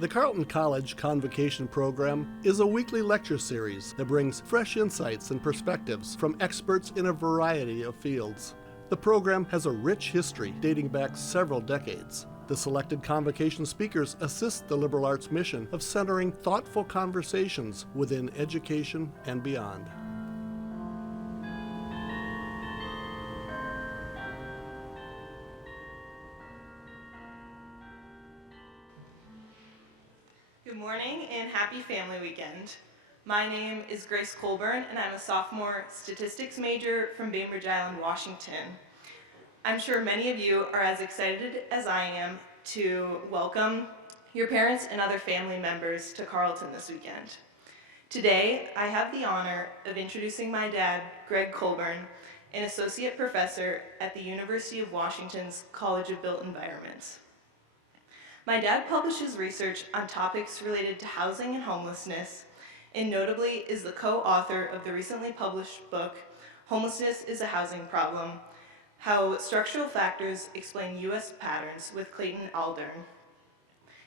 The Carleton College Convocation program is a weekly lecture series that brings fresh insights and perspectives from experts in a variety of fields. The program has a rich history dating back several decades. The selected Convocation speakers assist the liberal arts mission of centering thoughtful conversations within education and beyond. Good morning and happy family weekend. My name is Grace Colburn and I'm a sophomore statistics major from Bainbridge Island, Washington. I'm sure many of you are as excited as I am to welcome your parents and other family members to Carleton this weekend. Today, I have the honor of introducing my dad, Gregg Colburn, an associate professor at the University of Washington's College of Built Environments. My dad publishes research on topics related to housing and homelessness, and notably is the co-author of the recently published book, Homelessness is a Housing Problem: How Structural Factors Explain U.S. Patterns with Clayton Aldern.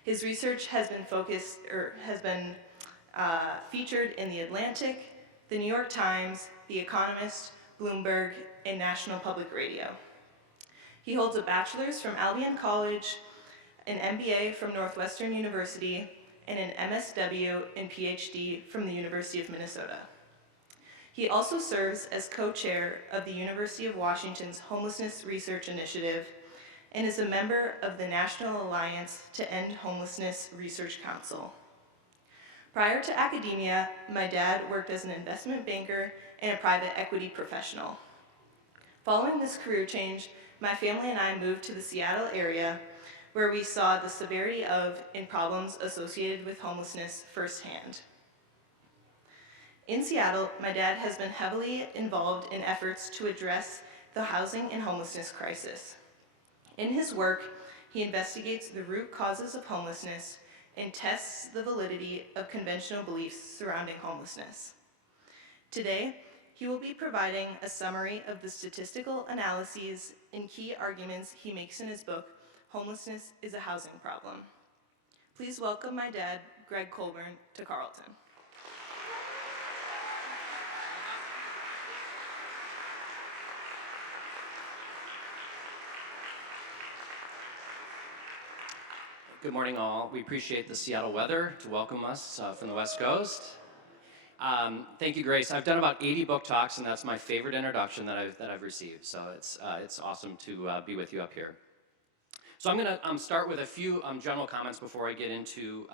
His research has been featured in The Atlantic, The New York Times, The Economist, Bloomberg, and National Public Radio. He holds a bachelor's from Carleton College, an MBA from Northwestern University, and an MSW and PhD from the University of Minnesota. He also serves as co-chair of the University of Washington's Homelessness Research Initiative and is a member of the National Alliance to End Homelessness Research Council. Prior to academia, my dad worked as an investment banker and a private equity professional. Following this career change, my family and I moved to the Seattle area, where we saw the severity of and problems associated with homelessness firsthand. In Seattle, my dad has been heavily involved in efforts to address the housing and homelessness crisis. In his work, he investigates the root causes of homelessness and tests the validity of conventional beliefs surrounding homelessness. Today, he will be providing a summary of the statistical analyses and key arguments he makes in his book, Homelessness is a Housing Problem. Please welcome my dad, Gregg Colburn, to Carleton. Good morning, all. We appreciate the Seattle weather to welcome us from the West Coast. Thank you, Grace. I've done about 80 book talks, and that's my favorite introduction that I've received. So it's awesome to be with you up here. So I'm going to start with a few general comments before I get into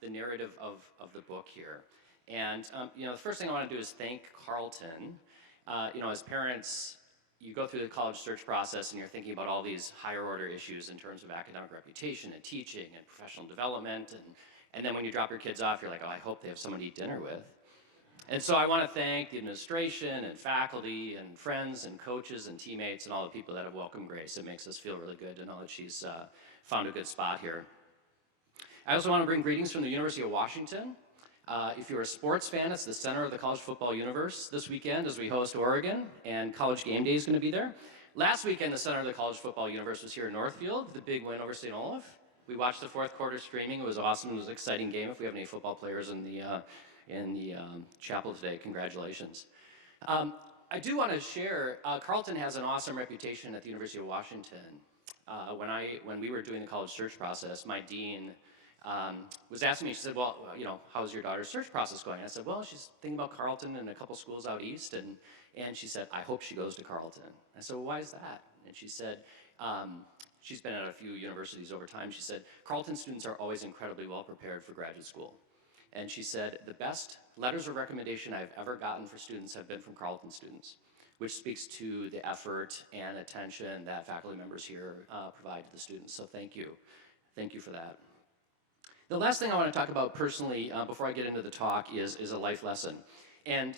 the narrative of the book here. And the first thing I want to do is thank Carleton. As parents, you go through the college search process and you're thinking about all these higher order issues in terms of academic reputation and teaching and professional development. And then when you drop your kids off, you're like, oh, I hope they have someone to eat dinner with. And so I want to thank the administration and faculty and friends and coaches and teammates and all the people that have welcomed Grace. It makes us feel really good to know that she's found a good spot here. I also want to bring greetings from the University of Washington. If you're a sports fan, it's the center of the college football universe this weekend as we host Oregon, and College Game Day is going to be there. Last weekend, the center of the college football universe was here in Northfield, the big win over St. Olaf. We watched the fourth quarter streaming. It was awesome. It was an exciting game. If we have any football players in the chapel today, congratulations. I do want to share, Carleton has an awesome reputation at the University of Washington. When we were doing the college search process, my dean was asking me, she said, well, how's your daughter's search process going? And I said, well, she's thinking about Carleton and a couple schools out east, and she said, I hope she goes to Carleton. I said, well, why is that? And she said, she's been at a few universities over time. She said, Carleton students are always incredibly well prepared for graduate school. And she said, the best letters of recommendation I've ever gotten for students have been from Carleton students, which speaks to the effort and attention that faculty members here provide to the students. So thank you. Thank you for that. The last thing I want to talk about personally before I get into the talk is a life lesson. And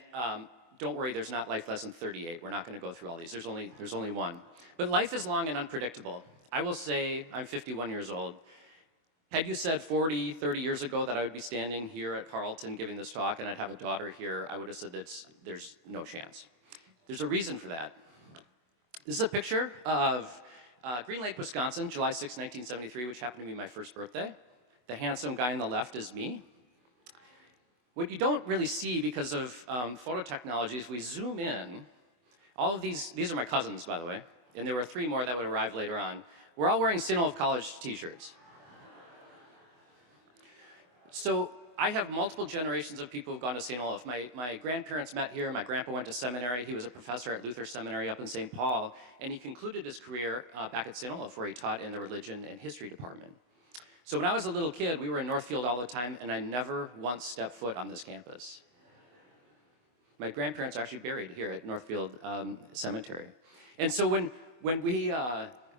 don't worry, there's not life lesson 38. We're not going to go through all these. There's only one. But life is long and unpredictable. I will say I'm 51 years old. Had you said 40, 30 years ago that I would be standing here at Carleton giving this talk and I'd have a daughter here, I would have said there's no chance. There's a reason for that. This is a picture of Green Lake, Wisconsin, July 6, 1973, which happened to be my first birthday. The handsome guy on the left is me. What you don't really see because of photo technology is we zoom in. All of these are my cousins, by the way, and there were 3 more that would arrive later on. We're all wearing St. Olaf College t-shirts. So I have multiple generations of people who've gone to St. Olaf. My grandparents met here. My grandpa went to seminary. He was a professor at Luther Seminary up in St. Paul, and he concluded his career back at St. Olaf, where he taught in the religion and history department. So when I was a little kid, we were in Northfield all the time, and I never once stepped foot on this campus. My grandparents are actually buried here at Northfield Cemetery. And so when we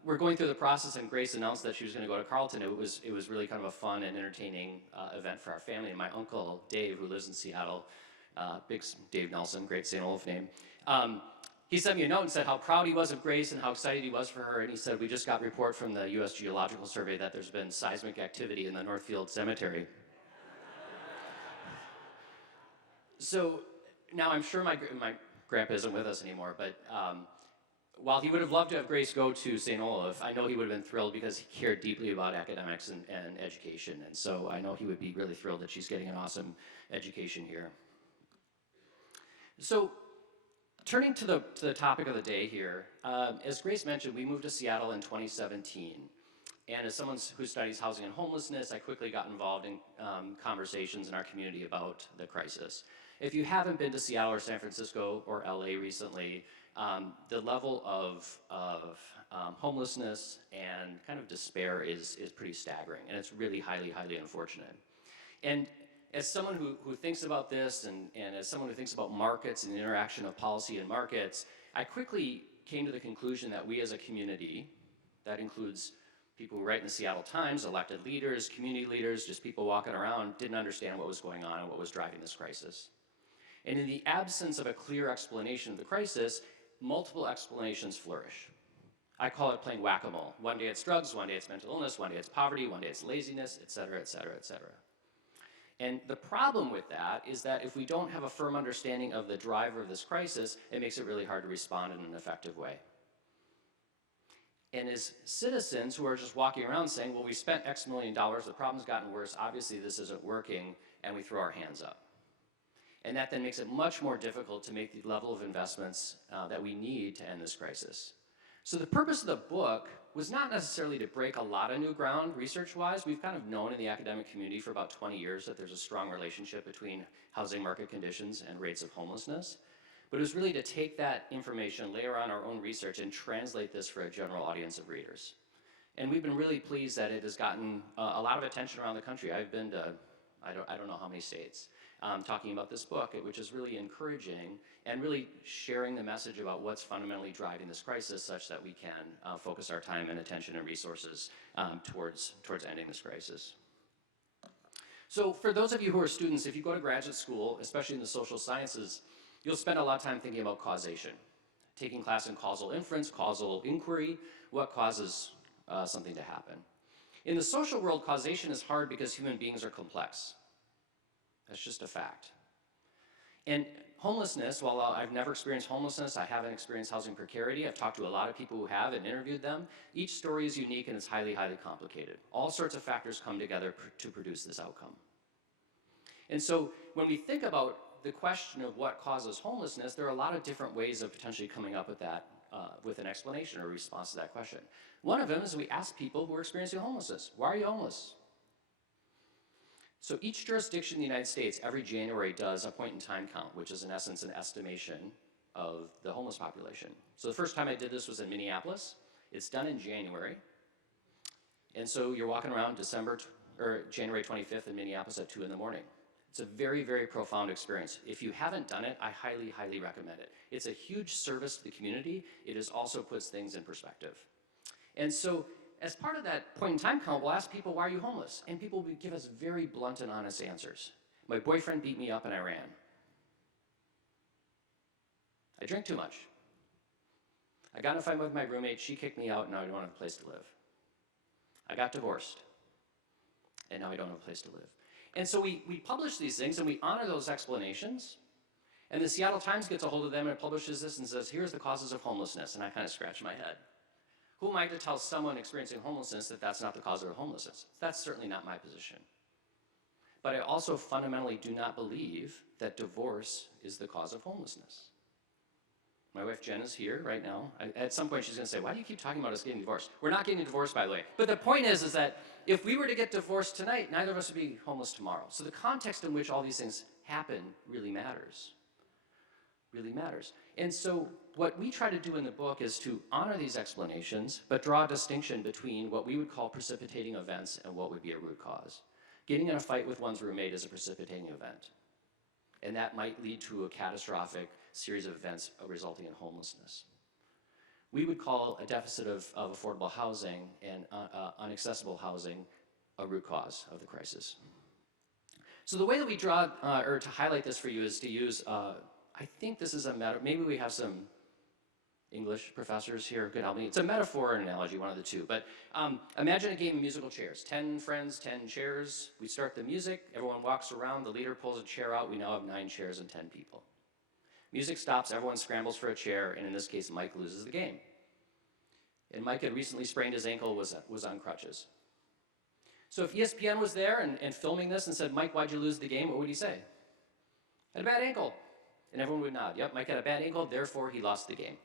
were going through the process and Grace announced that she was going to go to Carleton, it was really kind of a fun and entertaining event for our family. And my uncle, Dave, who lives in Seattle, big Dave Nelson, great St. Olaf name, he sent me a note and said how proud he was of Grace and how excited he was for her. And he said, we just got a report from the U.S. Geological Survey that there's been seismic activity in the Northfield Cemetery. So now I'm sure my grandpa isn't with us anymore, but while he would have loved to have Grace go to St. Olaf, I know he would have been thrilled because he cared deeply about academics and education. And so I know he would be really thrilled that she's getting an awesome education here. So turning to the topic of the day here, as Grace mentioned, we moved to Seattle in 2017. And as someone who studies housing and homelessness, I quickly got involved in conversations in our community about the crisis. If you haven't been to Seattle or San Francisco or LA recently, the level of homelessness and kind of despair is pretty staggering, and it's really highly, highly unfortunate. And as someone who thinks about this and as someone who thinks about markets and the interaction of policy and markets, I quickly came to the conclusion that we as a community, that includes people who write in the Seattle Times, elected leaders, community leaders, just people walking around, didn't understand what was going on and what was driving this crisis. And in the absence of a clear explanation of the crisis, multiple explanations flourish. I call it playing whack-a-mole. One day it's drugs, one day it's mental illness, one day it's poverty, one day it's laziness, et cetera, et cetera, et cetera. And the problem with that is that if we don't have a firm understanding of the driver of this crisis, it makes it really hard to respond in an effective way. And as citizens who are just walking around saying, well, we spent X million dollars, the problem's gotten worse, obviously this isn't working, and we throw our hands up. And that then makes it much more difficult to make the level of investments that we need to end this crisis. So the purpose of the book was not necessarily to break a lot of new ground research-wise. We've kind of known in the academic community for about 20 years that there's a strong relationship between housing market conditions and rates of homelessness. But it was really to take that information, layer on our own research, and translate this for a general audience of readers. And we've been really pleased that it has gotten a lot of attention around the country. I've been to, I don't know how many states, talking about this book, which is really encouraging and really sharing the message about what's fundamentally driving this crisis such that we can focus our time and attention and resources towards ending this crisis. So for those of you who are students, if you go to graduate school, especially in the social sciences, you'll spend a lot of time thinking about causation, taking class in causal inference, causal inquiry, what causes something to happen. In the social world, causation is hard because human beings are complex. That's just a fact. And homelessness, while I've never experienced homelessness, I haven't experienced housing precarity, I've talked to a lot of people who have and interviewed them, each story is unique and it's highly, highly complicated. All sorts of factors come together to produce this outcome. And so when we think about the question of what causes homelessness, there are a lot of different ways of potentially coming up with that, with an explanation or response to that question. One of them is we ask people who are experiencing homelessness, why are you homeless? So each jurisdiction in the United States every January does a point-in-time count, which is in essence an estimation of the homeless population. So the first time I did this was in Minneapolis. It's done in January. And so you're walking around January 25th in Minneapolis at 2 in the morning. It's a very, very profound experience. If you haven't done it, I highly, highly recommend it. It's a huge service to the community. It also puts things in perspective. And so as part of that point-in-time count, we'll ask people, why are you homeless? And people will give us very blunt and honest answers. My boyfriend beat me up and I ran. I drink too much. I got in a fight with my roommate, she kicked me out, and now I don't have a place to live. I got divorced, and now I don't have a place to live. And so we publish these things and we honor those explanations, and the Seattle Times gets a hold of them and publishes this and says, here's the causes of homelessness, and I kind of scratch my head. Who am I to tell someone experiencing homelessness that that's not the cause of their homelessness? That's certainly not my position. But I also fundamentally do not believe that divorce is the cause of homelessness. My wife Jen is here right now. At some point she's going to say, why do you keep talking about us getting divorced? We're not getting divorced, by the way. But the point is that if we were to get divorced tonight, neither of us would be homeless tomorrow. So the context in which all these things happen really matters. Really matters. And so what we try to do in the book is to honor these explanations, but draw a distinction between what we would call precipitating events and what would be a root cause. Getting in a fight with one's roommate is a precipitating event. And that might lead to a catastrophic series of events resulting in homelessness. We would call a deficit of affordable housing and inaccessible housing a root cause of the crisis. So the way that we draw, or to highlight this for you, is to use, I think this is a metaphor. Maybe we have some English professors here who could help me. It's a metaphor or an analogy, one of the two. But imagine a game of musical chairs. 10 friends, 10 chairs. We start the music. Everyone walks around. The leader pulls a chair out. We now have 9 chairs and 10 people. Music stops. Everyone scrambles for a chair. And in this case, Mike loses the game. And Mike had recently sprained his ankle, was on crutches. So if ESPN was there and filming this and said, Mike, why'd you lose the game? What would he say? Had a bad ankle. And everyone would nod. Yep, Mike had a bad ankle, therefore he lost the game.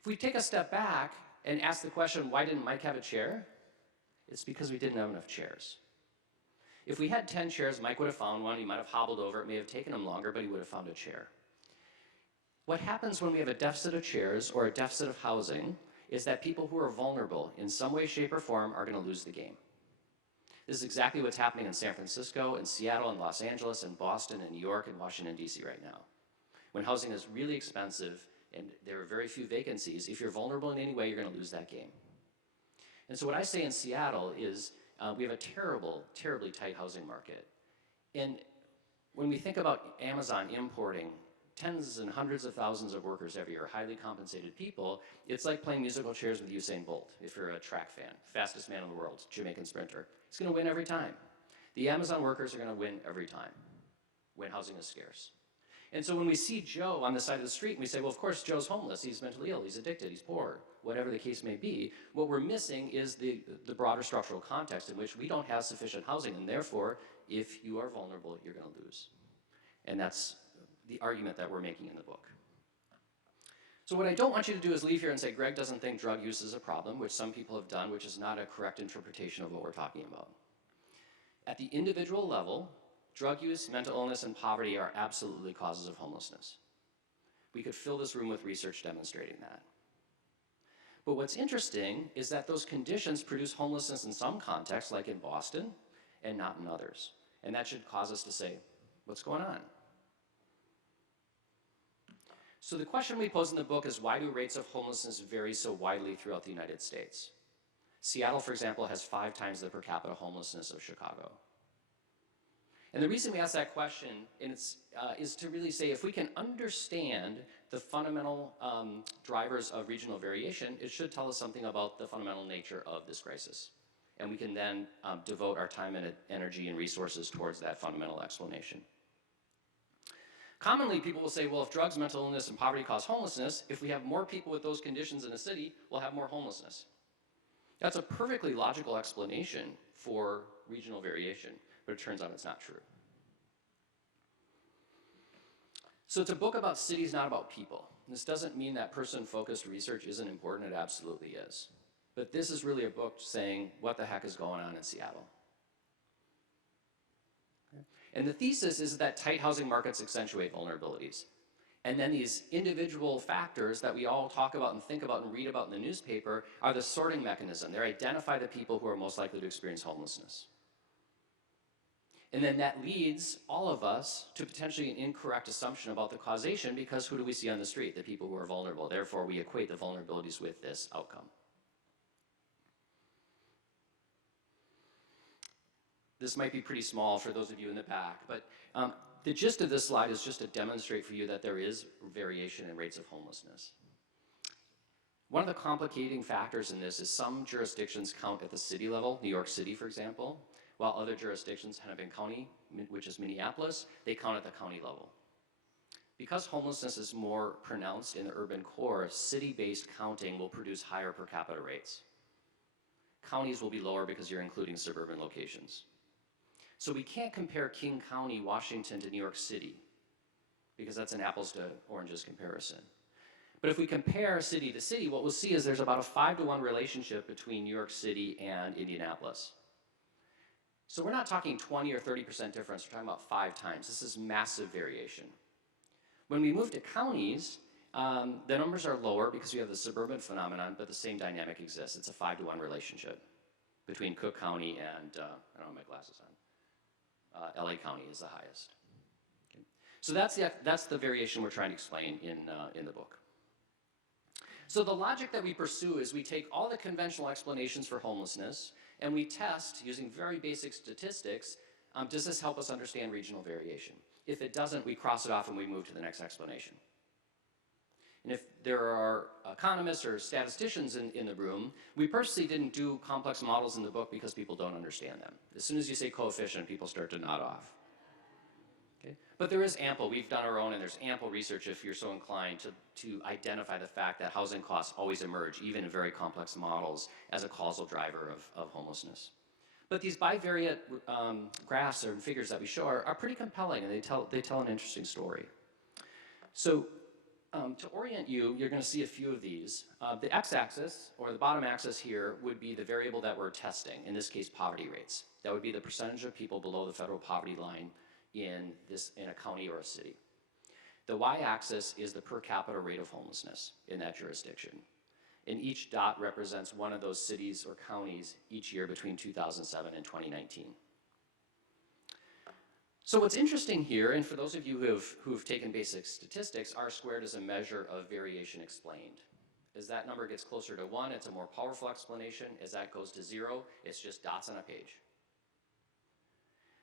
If we take a step back and ask the question, why didn't Mike have a chair? It's because we didn't have enough chairs. If we had 10 chairs, Mike would have found one. He might have hobbled over. It may have taken him longer, but he would have found a chair. What happens when we have a deficit of chairs or a deficit of housing is that people who are vulnerable in some way, shape, or form are going to lose the game. This is exactly what's happening in San Francisco, and Seattle, and Los Angeles, and Boston, and New York, and Washington, D.C. right now. When housing is really expensive and there are very few vacancies, if you're vulnerable in any way, you're going to lose that game. And so what I say in Seattle is we have a terribly tight housing market. And when we think about Amazon importing tens and hundreds of thousands of workers every year, highly compensated people, it's like playing musical chairs with Usain Bolt, if you're a track fan, fastest man in the world, Jamaican sprinter. He's going to win every time. The Amazon workers are going to win every time when housing is scarce. And so when we see Joe on the side of the street, and we say, well, of course, Joe's homeless, he's mentally ill, he's addicted, he's poor, whatever the case may be, what we're missing is the broader structural context in which we don't have sufficient housing, and therefore, if you are vulnerable, you're going to lose. And that's the argument that we're making in the book. So what I don't want you to do is leave here and say, Gregg doesn't think drug use is a problem, which some people have done, which is not a correct interpretation of what we're talking about. At the individual level, drug use, mental illness, and poverty are absolutely causes of homelessness. We could fill this room with research demonstrating that. But what's interesting is that those conditions produce homelessness in some contexts, like in Boston, and not in others. And that should cause us to say, what's going on? So the question we pose in the book is, why do rates of homelessness vary so widely throughout the United States? Seattle, for example, has 5 times the per capita homelessness of Chicago. And the reason we ask that question is to really say, if we can understand the fundamental drivers of regional variation, it should tell us something about the fundamental nature of this crisis. And we can then devote our time and energy and resources towards that fundamental explanation. Commonly, people will say, well, if drugs, mental illness, and poverty cause homelessness, if we have more people with those conditions in a city, we'll have more homelessness. That's a perfectly logical explanation for regional variation, but it turns out it's not true. So it's a book about cities, not about people. This doesn't mean that person-focused research isn't important. It absolutely is. But this is really a book saying, what the heck is going on in Seattle? And the thesis is that tight housing markets accentuate vulnerabilities. And then these individual factors that we all talk about and think about and read about in the newspaper are the sorting mechanism. They identify the people who are most likely to experience homelessness. And then that leads all of us to potentially an incorrect assumption about the causation, because who do we see on the street? The people who are vulnerable. Therefore, we equate the vulnerabilities with this outcome. This might be pretty small for those of you in the back, but the gist of this slide is just to demonstrate for you that there is variation in rates of homelessness. One of the complicating factors in this is some jurisdictions count at the city level, New York City, for example, while other jurisdictions, Hennepin County, which is Minneapolis, they count at the county level. Because homelessness is more pronounced in the urban core, city-based counting will produce higher per capita rates. Counties will be lower because you're including suburban locations. So we can't compare King County, Washington to New York City, because that's an apples to oranges comparison. But if we compare city to city, what we'll see is there's about a 5-to-1 relationship between New York City and Indianapolis. So we're not talking 20 or 30% difference, we're talking about 5 times. This is massive variation. When we move to counties, the numbers are lower because we have the suburban phenomenon, but the same dynamic exists. It's a 5-to-1 relationship between Cook County and, I don't have my glasses on, LA County is the highest. Okay. So that's the variation we're trying to explain in the book. So the logic that we pursue is we take all the conventional explanations for homelessness and we test, using very basic statistics, does this help us understand regional variation? If it doesn't, we cross it off and we move to the next explanation. And if there are economists or statisticians in the room, we purposely didn't do complex models in the book because people don't understand them. As soon as you say coefficient, people start to nod off. Okay? But there is ample, we've done our own, and there's ample research if you're so inclined to identify the fact that housing costs always emerge, even in very complex models, as a causal driver of homelessness. But these bivariate graphs or figures that we show are pretty compelling, and they tell an interesting story. So to orient you, you're going to see a few of these. The x-axis, or the bottom axis here, would be the variable that we're testing, in this case poverty rates. That would be the percentage of people below the federal poverty line in a county or a city. The y-axis is the per capita rate of homelessness in that jurisdiction. And each dot represents one of those cities or counties each year between 2007 and 2019. So what's interesting here, and for those of you who've taken basic statistics, R squared is a measure of variation explained. As that number gets closer to 1, it's a more powerful explanation. As that goes to 0, it's just dots on a page.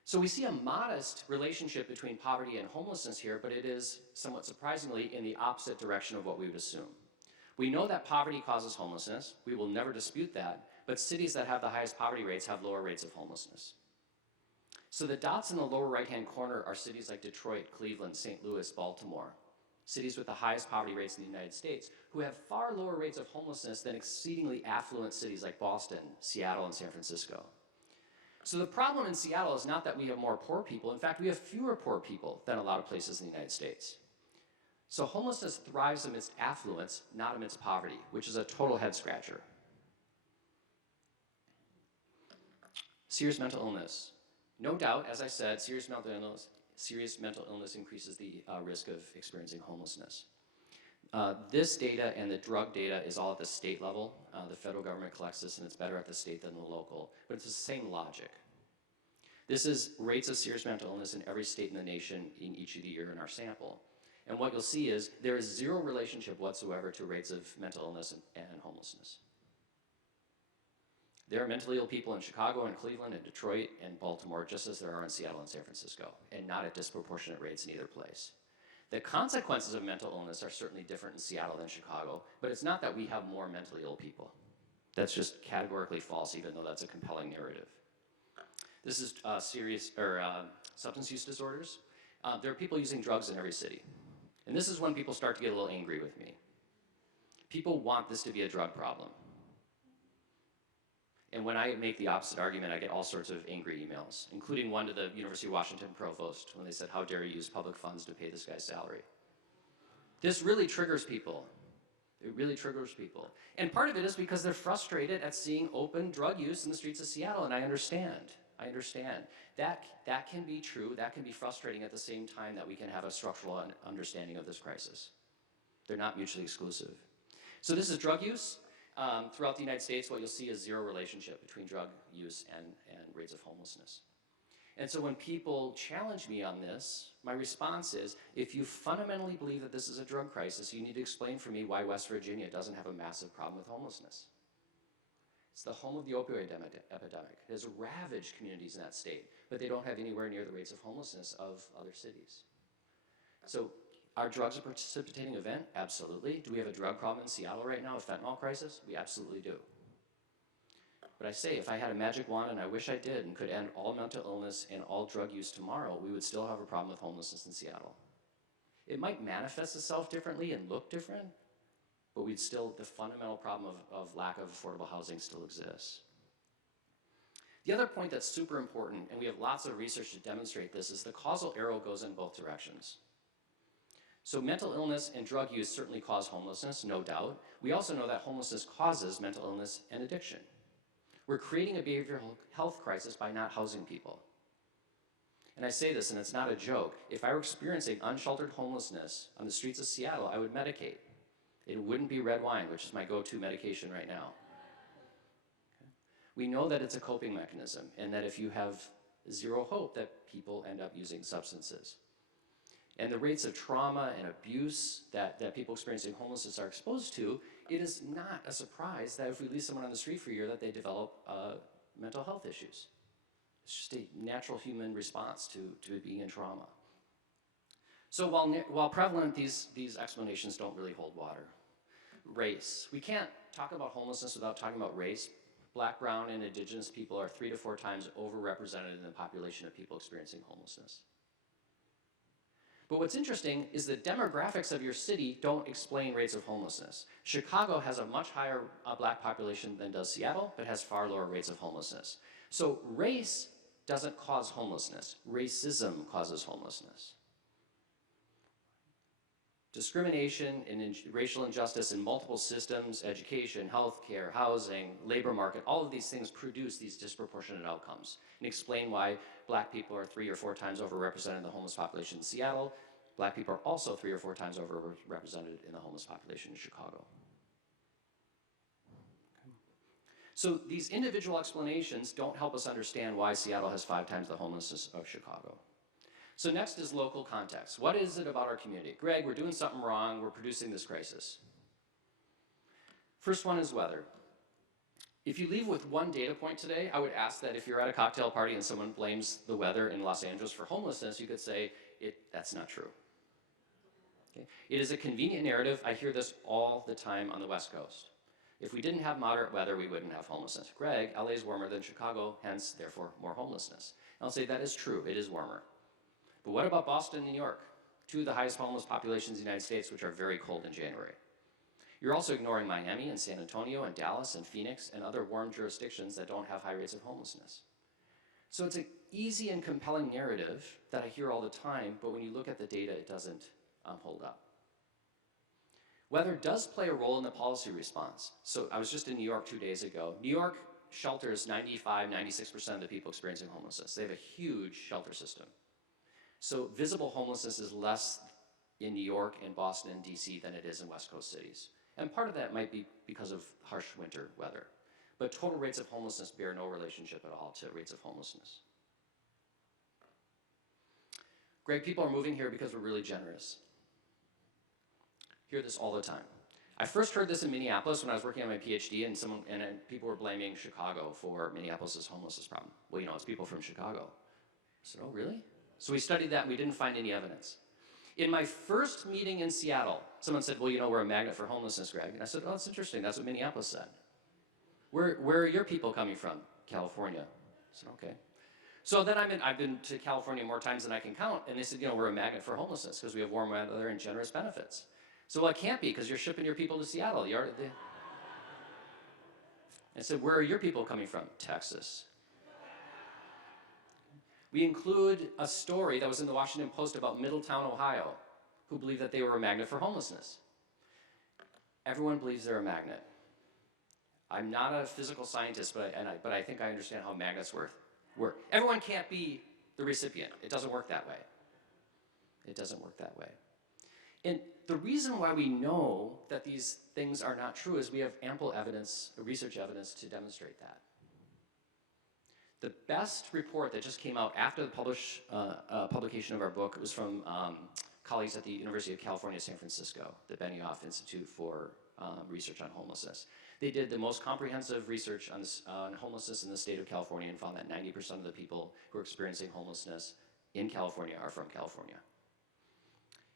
So we see a modest relationship between poverty and homelessness here, but it is, somewhat surprisingly, in the opposite direction of what we would assume. We know that poverty causes homelessness. We will never dispute that, but cities that have the highest poverty rates have lower rates of homelessness. So the dots in the lower right-hand corner are cities like Detroit, Cleveland, St. Louis, Baltimore, cities with the highest poverty rates in the United States, who have far lower rates of homelessness than exceedingly affluent cities like Boston, Seattle, and San Francisco. So the problem in Seattle is not that we have more poor people. In fact, we have fewer poor people than a lot of places in the United States. So homelessness thrives amidst affluence, not amidst poverty, which is a total head scratcher. Serious mental illness. No doubt, as I said, serious mental illness increases the risk of experiencing homelessness. This data and the drug data is all at the state level. The federal government collects this, and it's better at the state than the local, but it's the same logic. This is rates of serious mental illness in every state in the nation in each of the year in our sample. And what you'll see is there is zero relationship whatsoever to rates of mental illness and homelessness. There are mentally ill people in Chicago and Cleveland and Detroit and Baltimore, just as there are in Seattle and San Francisco, and not at disproportionate rates in either place. The consequences of mental illness are certainly different in Seattle than Chicago, but it's not that we have more mentally ill people. That's just categorically false, even though that's a compelling narrative. This is substance use disorders. There are people using drugs in every city. And this is when people start to get a little angry with me. People want this to be a drug problem. And when I make the opposite argument, I get all sorts of angry emails, including one to the University of Washington provost when they said, "How dare you use public funds to pay this guy's salary?" This really triggers people. It really triggers people. And part of it is because they're frustrated at seeing open drug use in the streets of Seattle, and I understand. That can be true, that can be frustrating at the same time that we can have a structural understanding of this crisis. They're not mutually exclusive. So this is drug use. Throughout the United States, what you'll see is zero relationship between drug use and rates of homelessness. And so when people challenge me on this, my response is, if you fundamentally believe that this is a drug crisis, you need to explain for me why West Virginia doesn't have a massive problem with homelessness. It's the home of the opioid epidemic. It has ravaged communities in that state, but they don't have anywhere near the rates of homelessness of other cities. So are drugs a precipitating event? Absolutely. Do we have a drug problem in Seattle right now, a fentanyl crisis? We absolutely do. But I say, if I had a magic wand, and I wish I did, and could end all mental illness and all drug use tomorrow, we would still have a problem with homelessness in Seattle. It might manifest itself differently and look different, but the fundamental problem of lack of affordable housing still exists. The other point that's super important, and we have lots of research to demonstrate this, is the causal arrow goes in both directions. So mental illness and drug use certainly cause homelessness, no doubt. We also know that homelessness causes mental illness and addiction. We're creating a behavioral health crisis by not housing people. And I say this, and it's not a joke. If I were experiencing unsheltered homelessness on the streets of Seattle, I would medicate. It wouldn't be red wine, which is my go-to medication right now. Okay. We know that it's a coping mechanism, and that if you have zero hope, that people end up using substances. And the rates of trauma and abuse that people experiencing homelessness are exposed to, it is not a surprise that if we leave someone on the street for a year that they develop mental health issues. It's just a natural human response to being in trauma. So while prevalent, these explanations don't really hold water. Race. We can't talk about homelessness without talking about race. Black, brown, and indigenous people are 3 to 4 times overrepresented in the population of people experiencing homelessness. But what's interesting is the demographics of your city don't explain rates of homelessness. Chicago has a much higher black population than does Seattle, but has far lower rates of homelessness. So race doesn't cause homelessness. Racism causes homelessness. Discrimination and racial injustice in multiple systems, education, healthcare, housing, labor market, all of these things produce these disproportionate outcomes and explain why black people are 3 or 4 times overrepresented in the homeless population in Seattle. Black people are also 3 or 4 times overrepresented in the homeless population in Chicago. So these individual explanations don't help us understand why Seattle has 5 times the homelessness of Chicago. So next is local context. What is it about our community? Gregg, we're doing something wrong. We're producing this crisis. First one is weather. If you leave with one data point today, I would ask that if you're at a cocktail party and someone blames the weather in Los Angeles for homelessness, you could say, that's not true. Okay? It is a convenient narrative. I hear this all the time on the West Coast. If we didn't have moderate weather, we wouldn't have homelessness. Gregg, LA is warmer than Chicago, hence, therefore, more homelessness. And I'll say that is true. It is warmer. But what about Boston and New York? 2 of the highest homeless populations in the United States, which are very cold in January. You're also ignoring Miami and San Antonio and Dallas and Phoenix and other warm jurisdictions that don't have high rates of homelessness. So it's an easy and compelling narrative that I hear all the time, but when you look at the data, it doesn't hold up. Weather does play a role in the policy response. So I was just in New York 2 days ago. New York shelters 96% of the people experiencing homelessness. They have a huge shelter system. So visible homelessness is less in New York and Boston and DC than it is in West Coast cities. And part of that might be because of harsh winter weather. But total rates of homelessness bear no relationship at all to rates of homelessness. Gregg, people are moving here because we're really generous. Hear this all the time. I first heard this in Minneapolis when I was working on my PhD, and people were blaming Chicago for Minneapolis' homelessness problem. Well, it's people from Chicago. I said, oh, really? So we studied that, and we didn't find any evidence. In my first meeting in Seattle, someone said, well, we're a magnet for homelessness, Gregg. And I said, oh, that's interesting. That's what Minneapolis said. Where are your people coming from? California. I said, okay. So then I've been to California more times than I can count, and they said, we're a magnet for homelessness because we have warm weather and generous benefits. So, well, it can't be because you're shipping your people to Seattle. I said, where are your people coming from? Texas. We include a story that was in the Washington Post about Middletown, Ohio, who believed that they were a magnet for homelessness. Everyone believes they're a magnet. I'm not a physical scientist, but I think I understand how magnets work. Everyone can't be the recipient. It doesn't work that way. It doesn't work that way. And the reason why we know that these things are not true is we have ample evidence, research evidence to demonstrate that. The best report that just came out after the publication of our book was from colleagues at the University of California, San Francisco, the Benioff Institute for Research on Homelessness. They did the most comprehensive research on homelessness in the state of California and found that 90% of the people who are experiencing homelessness in California are from California.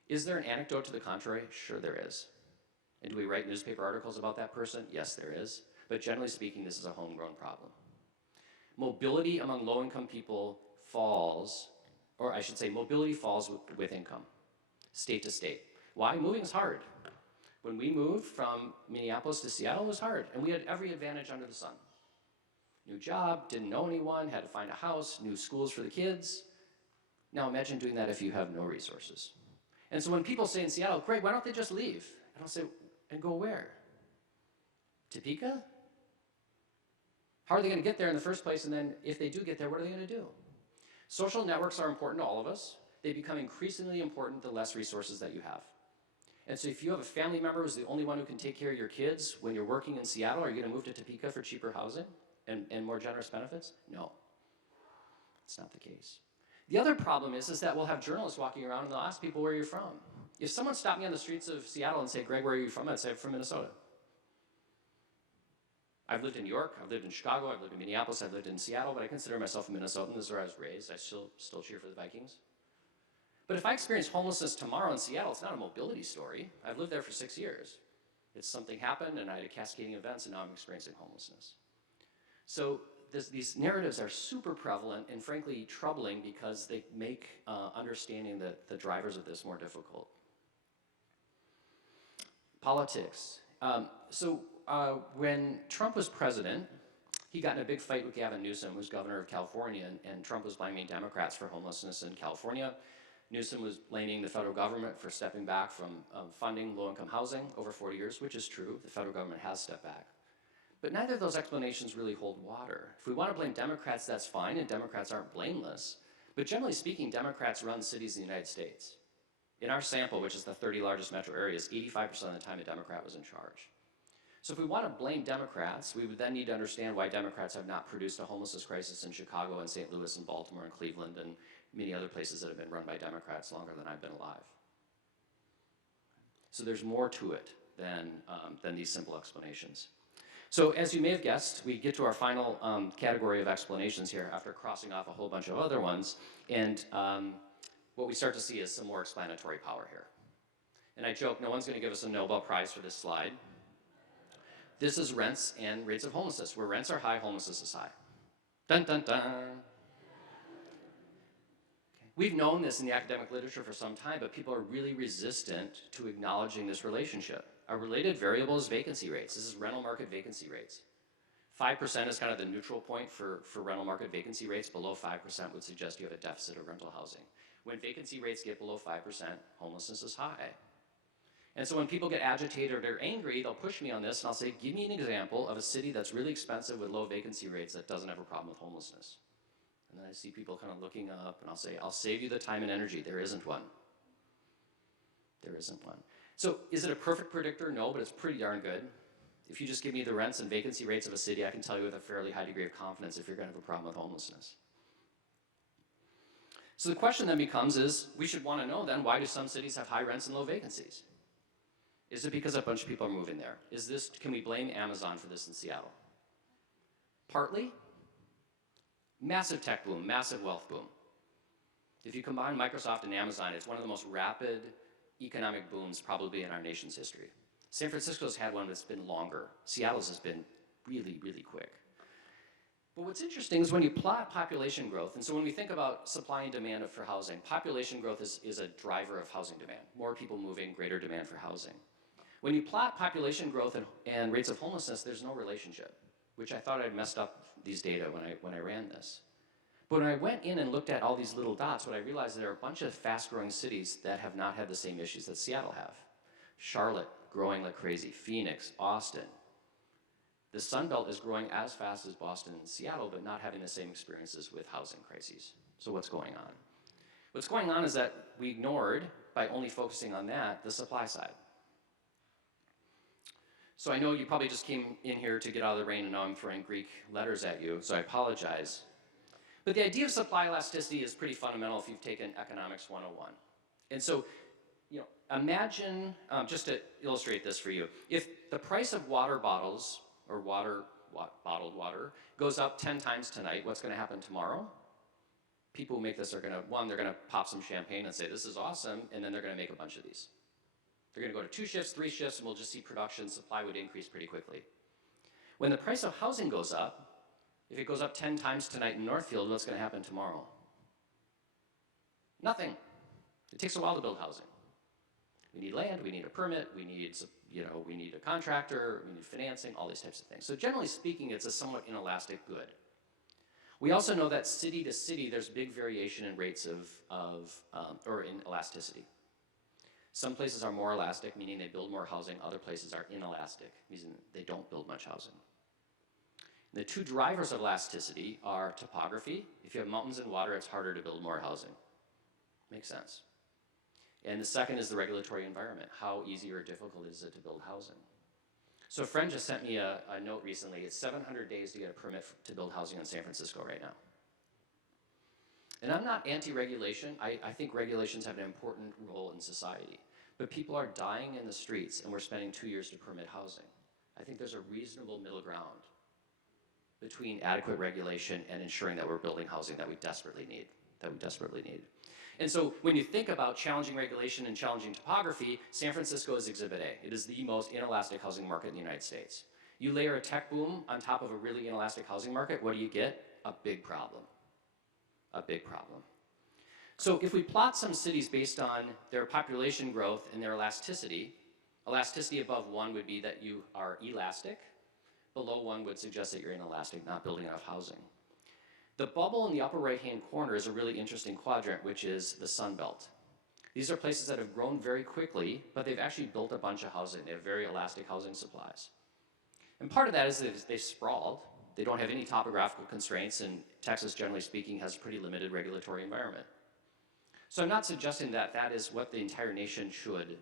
Is there an anecdote to the contrary? Sure there is. And do we write newspaper articles about that person? Yes, there is. But generally speaking, this is a homegrown problem. Mobility among low-income people falls, or I should say mobility falls with income. state to state. Why? Moving is hard. When we moved from Minneapolis to Seattle, it was hard, and we had every advantage under the sun. New job, didn't know anyone, had to find a house, new schools for the kids. Now imagine doing that if you have no resources. And so when people say in Seattle, Gregg, why don't they just leave? I don't say, and go where? Topeka? How are they going to get there in the first place? And then if they do get there, what are they going to do? Social networks are important to all of us. They become increasingly important the less resources that you have. And so if you have a family member who's the only one who can take care of your kids when you're working in Seattle, are you going to move to Topeka for cheaper housing and more generous benefits? No, it's not the case. The other problem is that we'll have journalists walking around and they'll ask people where you're from. If someone stopped me on the streets of Seattle and said, Gregg, where are you from? I'd say, I'm from Minnesota. I've lived in New York, I've lived in Chicago, I've lived in Minneapolis, I've lived in Seattle, but I consider myself a Minnesotan. This is where I was raised. I still cheer for the Vikings. But if I experience homelessness tomorrow in Seattle, it's not a mobility story. I've lived there for 6 years. It's something happened and I had a cascading events and now I'm experiencing homelessness. So these narratives are super prevalent and frankly troubling because they make understanding the drivers of this more difficult. Politics. When Trump was president, he got in a big fight with Gavin Newsom, who's governor of California, and Trump was blaming Democrats for homelessness in California. Newsom was blaming the federal government for stepping back from funding low-income housing over 40 years, which is true. The federal government has stepped back. But neither of those explanations really hold water. If we want to blame Democrats, that's fine, and Democrats aren't blameless. But generally speaking, Democrats run cities in the United States. In our sample, which is the 30 largest metro areas, 85% of the time a Democrat was in charge. So if we want to blame Democrats, we would then need to understand why Democrats have not produced a homelessness crisis in Chicago and St. Louis and Baltimore and Cleveland and many other places that have been run by Democrats longer than I've been alive. So there's more to it than these simple explanations. So as you may have guessed, we get to our final category of explanations here after crossing off a whole bunch of other ones. And what we start to see is some more explanatory power here. And I joke, no one's going to give us a Nobel Prize for this slide. This is rents and rates of homelessness. Where rents are high, homelessness is high. Dun, dun, dun. We've known this in the academic literature for some time, but people are really resistant to acknowledging this relationship. A related variable is vacancy rates. This is rental market vacancy rates. 5% is kind of the neutral point for rental market vacancy rates. Below 5% would suggest you have a deficit of rental housing. When vacancy rates get below 5%, homelessness is high. And so when people get agitated or they're angry, they'll push me on this, and I'll say, give me an example of a city that's really expensive with low vacancy rates that doesn't have a problem with homelessness. And then I see people kind of looking up, and I'll say, I'll save you the time and energy. There isn't one. There isn't one. So is it a perfect predictor? No, but it's pretty darn good. If you just give me the rents and vacancy rates of a city, I can tell you with a fairly high degree of confidence if you're going to have a problem with homelessness. So the question then becomes we should want to know then, why do some cities have high rents and low vacancies? Is it because a bunch of people are moving there? Can we blame Amazon for this in Seattle? Partly. Massive tech boom, massive wealth boom. If you combine Microsoft and Amazon, it's one of the most rapid economic booms probably in our nation's history. San Francisco's had one that's been longer. Seattle's has been really, really quick. But what's interesting is when you plot population growth, and so when we think about supply and demand for housing, population growth is a driver of housing demand. More people moving, greater demand for housing. When you plot population growth and rates of homelessness, there's no relationship, which I thought I'd messed up these data when I ran this. But when I went in and looked at all these little dots, what I realized there are a bunch of fast-growing cities that have not had the same issues that Seattle have. Charlotte, growing like crazy. Phoenix, Austin. The Sun Belt is growing as fast as Boston and Seattle, but not having the same experiences with housing crises. So what's going on? What's going on is that we ignored, by only focusing on that, the supply side. So I know you probably just came in here to get out of the rain and now I'm throwing Greek letters at you, so I apologize. But the idea of supply elasticity is pretty fundamental if you've taken Economics 101. And so, imagine, just to illustrate this for you, if the price of water bottles, or bottled water, goes up 10 times tonight, what's gonna happen tomorrow? People who make this are gonna, they're gonna pop some champagne and say, this is awesome, and then they're gonna make a bunch of these. They're gonna go to 2 shifts, 3 shifts, and we'll just see production, supply would increase pretty quickly. When the price of housing goes up, if it goes up 10 times tonight in Northfield, what's gonna happen tomorrow? Nothing. It takes a while to build housing. We need land, we need a permit, we need a contractor, we need financing, all these types of things. So generally speaking, it's a somewhat inelastic good. We also know that city to city, there's big variation in rates or in elasticity. Some places are more elastic, meaning they build more housing. Other places are inelastic, meaning they don't build much housing. The two drivers of elasticity are topography. If you have mountains and water, it's harder to build more housing. Makes sense. And the second is the regulatory environment. How easy or difficult is it to build housing? So a friend just sent me a note recently. It's 700 days to get a permit to build housing in San Francisco right now. And I'm not anti-regulation. I think regulations have an important role in society. But people are dying in the streets, and we're spending 2 years to permit housing. I think there's a reasonable middle ground between adequate regulation and ensuring that we're building housing that we desperately need. And so when you think about challenging regulation and challenging topography, San Francisco is Exhibit A. It is the most inelastic housing market in the United States. You layer a tech boom on top of a really inelastic housing market, what do you get? A big problem. A big problem. So if we plot some cities based on their population growth and their elasticity above 1 would be that you are elastic. Below 1 would suggest that you're inelastic, not building enough housing. The bubble in the upper right-hand corner is a really interesting quadrant, which is the Sun Belt. These are places that have grown very quickly, but they've actually built a bunch of housing. They have very elastic housing supplies. And part of that is that they've sprawled. They don't have any topographical constraints, and Texas, generally speaking, has a pretty limited regulatory environment. So I'm not suggesting that that is what the entire nation should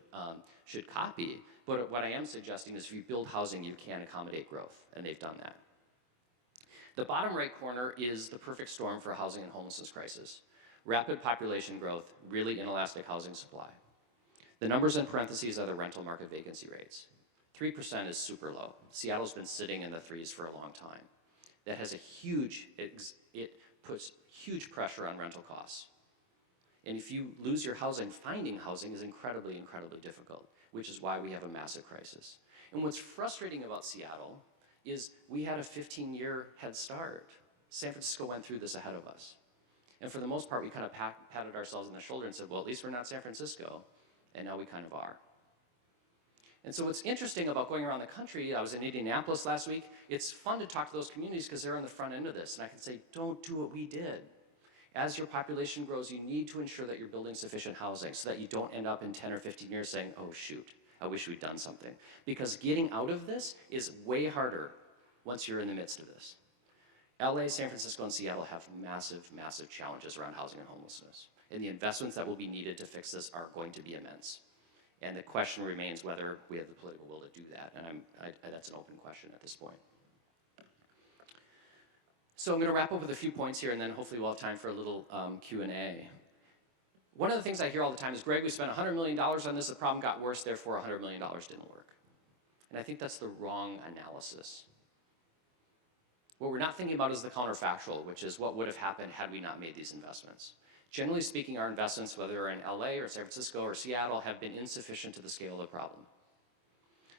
copy, but what I am suggesting is if you build housing, you can accommodate growth, and they've done that. The bottom right corner is the perfect storm for a housing and homelessness crisis. Rapid population growth, really inelastic housing supply. The numbers in parentheses are the rental market vacancy rates. 3% is super low. Seattle's been sitting in the 3s for a long time. That has it puts huge pressure on rental costs. And if you lose your housing, finding housing is incredibly, incredibly difficult, which is why we have a massive crisis. And what's frustrating about Seattle is we had a 15-year head start. San Francisco went through this ahead of us. And for the most part, we kind of patted ourselves on the shoulder and said, well, at least we're not San Francisco. And now we kind of are. And so what's interesting about going around the country, I was in Indianapolis last week, it's fun to talk to those communities because they're on the front end of this. And I can say, don't do what we did. As your population grows, you need to ensure that you're building sufficient housing so that you don't end up in 10 or 15 years saying, oh shoot, I wish we'd done something. Because getting out of this is way harder once you're in the midst of this. LA, San Francisco, and Seattle have massive, massive challenges around housing and homelessness. And the investments that will be needed to fix this are going to be immense. And the question remains whether we have the political will to do that. And that's an open question at this point. So I'm going to wrap up with a few points here, and then hopefully we'll have time for a little Q&A. One of the things I hear all the time is, Greg, we spent $100 million on this, the problem got worse, therefore $100 million didn't work. And I think that's the wrong analysis. What we're not thinking about is the counterfactual, which is what would have happened had we not made these investments. Generally speaking, our investments, whether they're in LA or San Francisco or Seattle, have been insufficient to the scale of the problem.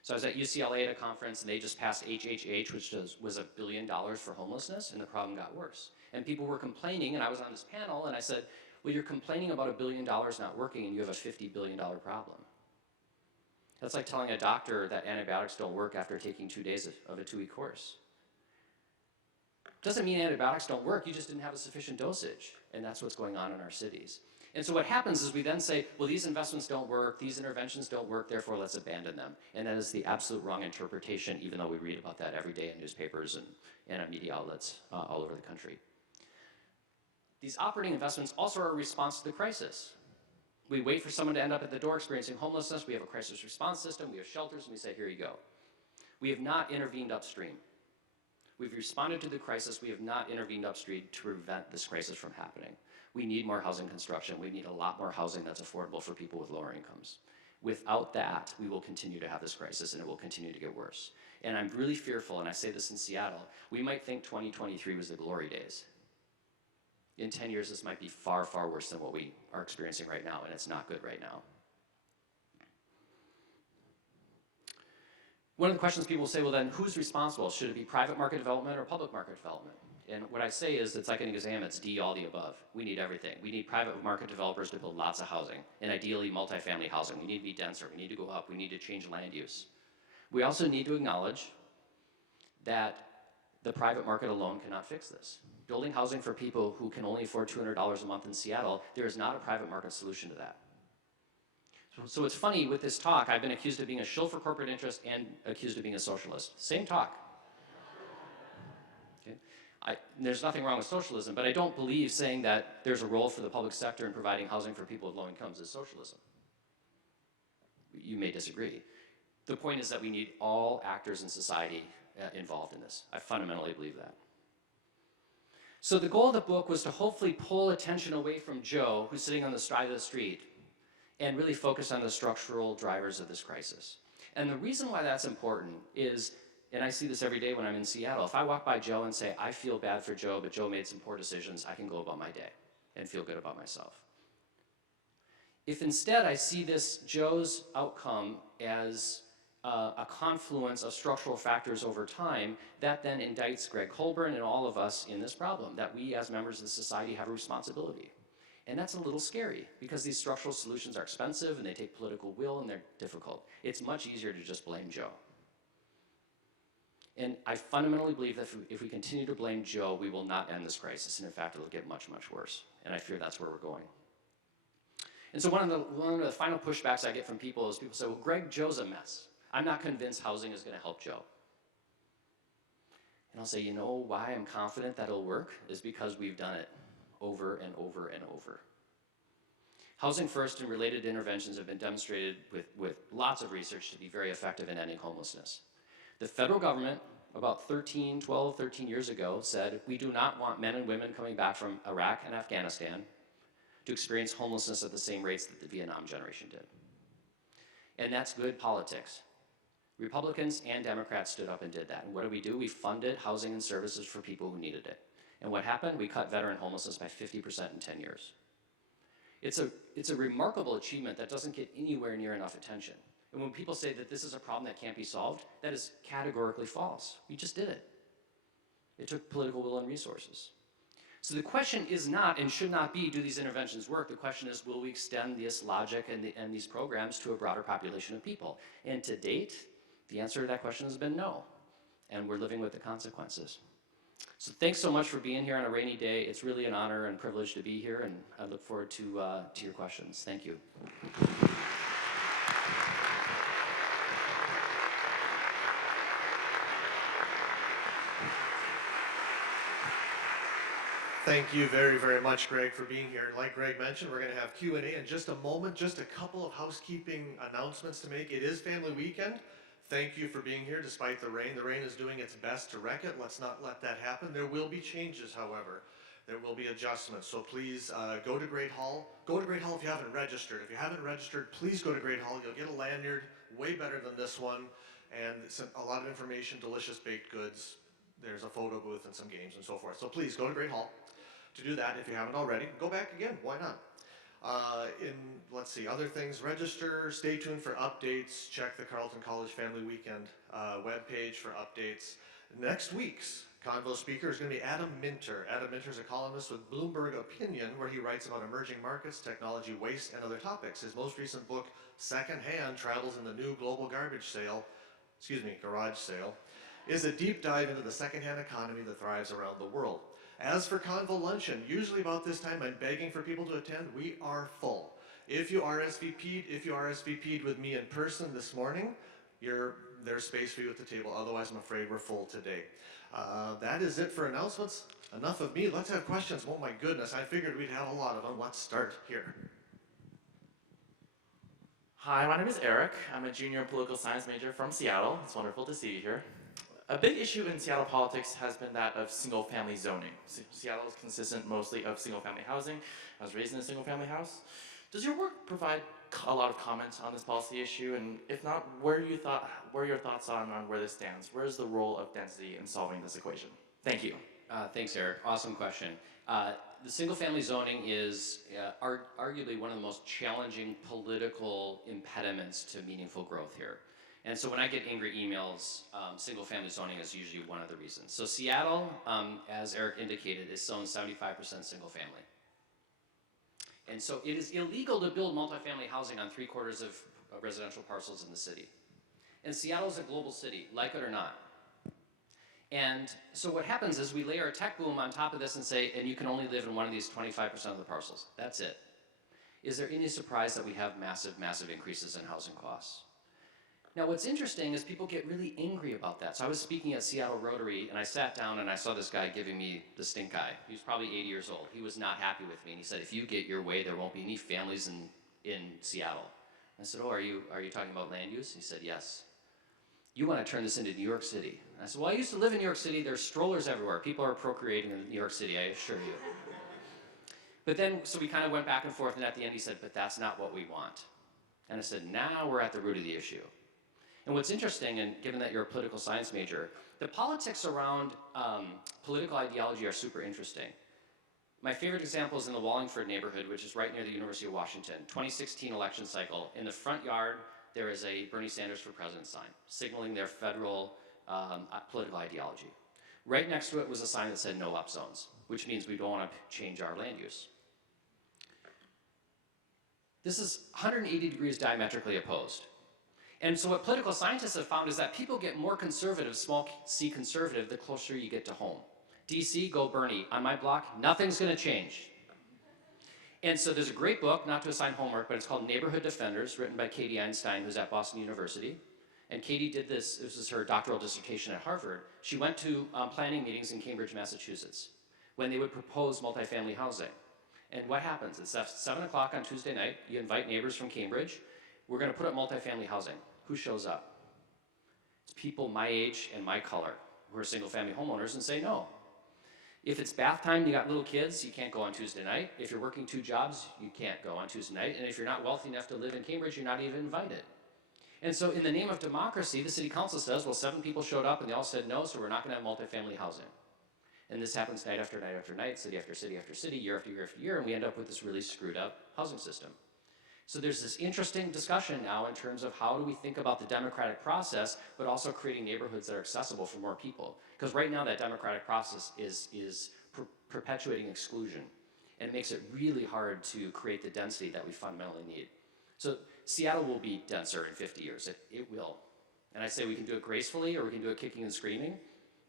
So I was at UCLA at a conference, and they just passed HHH, which was $1 billion for homelessness, and the problem got worse. And people were complaining, and I was on this panel, and I said, well, you're complaining about $1 billion not working, and you have a $50 billion problem. That's like telling a doctor that antibiotics don't work after taking 2 days of a 2-week course. Doesn't mean antibiotics don't work, you just didn't have a sufficient dosage. And that's what's going on in our cities. And so what happens is we then say, well, these investments don't work, these interventions don't work, therefore let's abandon them. And that is the absolute wrong interpretation, even though we read about that every day in newspapers and on media outlets all over the country. These operating investments also are a response to the crisis. We wait for someone to end up at the door experiencing homelessness, we have a crisis response system, we have shelters, and we say, here you go. We have not intervened upstream. We've responded to the crisis, we have not intervened upstream to prevent this crisis from happening. We need more housing construction, we need a lot more housing that's affordable for people with lower incomes. Without that, we will continue to have this crisis and it will continue to get worse. And I'm really fearful, and I say this in Seattle, we might think 2023 was the glory days. In 10 years, this might be far, far worse than what we are experiencing right now, and it's not good right now. One of the questions people will say, well then, who's responsible? Should it be private market development or public market development? And what I say is, it's like an exam, it's D, all the above. We need everything. We need private market developers to build lots of housing, and ideally multifamily housing. We need to be denser, we need to go up, we need to change land use. We also need to acknowledge that the private market alone cannot fix this. Building housing for people who can only afford $200 a month in Seattle, there is not a private market solution to that. So it's funny, with this talk, I've been accused of being a shill for corporate interest and accused of being a socialist. Same talk. Okay? There's nothing wrong with socialism, but I don't believe saying that there's a role for the public sector in providing housing for people with low incomes is socialism. You may disagree. The point is that we need all actors in society involved in this. I fundamentally believe that. So the goal of the book was to hopefully pull attention away from Joe, who's sitting on the side of the street, and really focus on the structural drivers of this crisis. And the reason why that's important is, and I see this every day when I'm in Seattle, if I walk by Joe and say, I feel bad for Joe, but Joe made some poor decisions, I can go about my day and feel good about myself. If instead I see this Joe's outcome as a confluence of structural factors over time, that then indicts Gregg Colburn and all of us in this problem, that we as members of the society have a responsibility. And that's a little scary, because these structural solutions are expensive and they take political will and they're difficult. It's much easier to just blame Joe. And I fundamentally believe that if we continue to blame Joe, we will not end this crisis, and in fact, it'll get much, much worse. And I fear that's where we're going. And so one of the final pushbacks I get from people is people say, well, Gregg, Joe's a mess. I'm not convinced housing is gonna help Joe. And I'll say, you know why I'm confident that it'll work? Is because we've done it over and over and over. Housing first and related interventions have been demonstrated with lots of research to be very effective in ending homelessness. The federal government, about 12, 13 years ago, said, we do not want men and women coming back from Iraq and Afghanistan to experience homelessness at the same rates that the Vietnam generation did. And that's good politics. Republicans and Democrats stood up and did that. And what do? We funded housing and services for people who needed it. And what happened? We cut veteran homelessness by 50% in 10 years. It's a remarkable achievement that doesn't get anywhere near enough attention. And when people say that this is a problem that can't be solved, that is categorically false. We just did it. It took political will and resources. So the question is not, and should not be, do these interventions work? The question is, will we extend this logic and these programs to a broader population of people? And to date, the answer to that question has been no. And we're living with the consequences. So thanks so much for being here on a rainy day. It's really an honor and privilege to be here, and I look forward to your questions. Thank you. Thank you very, very much, Gregg, for being here. Like Gregg mentioned, we're going to have Q&A in just a moment. Just a couple of housekeeping announcements to make. It is family weekend. Thank you for being here despite the rain. The rain is doing its best to wreck it. Let's not let that happen. There will be changes, however. There will be adjustments. So please go to Great Hall. Go to Great Hall if you haven't registered. If you haven't registered, please go to Great Hall. You'll get a lanyard, way better than this one, and a lot of information, delicious baked goods. There's a photo booth and some games and so forth. So please go to Great Hall. To do that, if you haven't already, go back again, why not? Let's see, other things, register, stay tuned for updates, check the Carleton College Family Weekend webpage for updates. Next week's Convo speaker is going to be Adam Minter. Adam Minter is a columnist with Bloomberg Opinion, where he writes about emerging markets, technology, waste, and other topics. His most recent book, Secondhand, travels in the new global garage sale, is a deep dive into the secondhand economy that thrives around the world. As for Convo Luncheon, usually about this time I'm begging for people to attend. We are full. If you RSVP'd with me in person this morning, there's space for you at the table. Otherwise, I'm afraid we're full today. That is it for announcements. Enough of me. Let's have questions. Oh my goodness, I figured we'd have a lot of them. Let's start here. Hi, my name is Eric. I'm a junior political science major from Seattle. It's wonderful to see you here. A big issue in Seattle politics has been that of single-family zoning. Seattle is consistent mostly of single-family housing. I was raised in a single-family house. Does your work provide a lot of comments on this policy issue? And if not, what are your thoughts on where this stands? Where is the role of density in solving this equation? Thank you. Thanks, Eric. Awesome question. The single-family zoning is arguably one of the most challenging political impediments to meaningful growth here. And so when I get angry emails, single-family zoning is usually one of the reasons. So Seattle, as Eric indicated, is zoned 75% single-family. And so it is illegal to build multifamily housing on 3/4 of residential parcels in the city. And Seattle is a global city, like it or not. And so what happens is we lay our tech boom on top of this and say, and you can only live in one of these 25% of the parcels. That's it. Is there any surprise that we have massive, massive increases in housing costs? Now what's interesting is people get really angry about that. So I was speaking at Seattle Rotary and I sat down and I saw this guy giving me the stink eye. He was probably 80 years old. He was not happy with me and he said, if you get your way, there won't be any families in Seattle. I said, oh, are you talking about land use? He said, yes. You want to turn this into New York City. And I said, well, I used to live in New York City. There's strollers everywhere. People are procreating in New York City, I assure you. But then, so we kind of went back and forth, and at the end he said, but that's not what we want. And I said, now we're at the root of the issue. And what's interesting, and given that you're a political science major, the politics around political ideology are super interesting. My favorite example is in the Wallingford neighborhood, which is right near the University of Washington. 2016 election cycle. In the front yard, there is a Bernie Sanders for President sign, signaling their federal political ideology. Right next to it was a sign that said no up zones, which means we don't want to change our land use. This is 180 degrees diametrically opposed. And so what political scientists have found is that people get more conservative, small c conservative, the closer you get to home. DC, go Bernie. On my block, nothing's gonna change. And so there's a great book, not to assign homework, but it's called Neighborhood Defenders, written by Katie Einstein, who's at Boston University. And Katie did this was her doctoral dissertation at Harvard. She went to planning meetings in Cambridge, Massachusetts, when they would propose multifamily housing. And what happens? It's 7 o'clock on Tuesday night, you invite neighbors from Cambridge, we're gonna put up multifamily housing. Who shows up? It's people my age and my color, who are single family homeowners and say no. If it's bath time, you got little kids, you can't go on Tuesday night. If you're working 2 jobs, you can't go on Tuesday night. And if you're not wealthy enough to live in Cambridge, you're not even invited. And so in the name of democracy, the city council says, well, 7 people showed up and they all said no, so we're not gonna have multifamily housing. And this happens night after night after night, city after city after city, year after year after year, and we end up with this really screwed up housing system. So there's this interesting discussion now in terms of how do we think about the democratic process, but also creating neighborhoods that are accessible for more people. Because right now that democratic process is perpetuating exclusion, and it makes it really hard to create the density that we fundamentally need. So Seattle will be denser in 50 years, it will. And I say we can do it gracefully or we can do it kicking and screaming.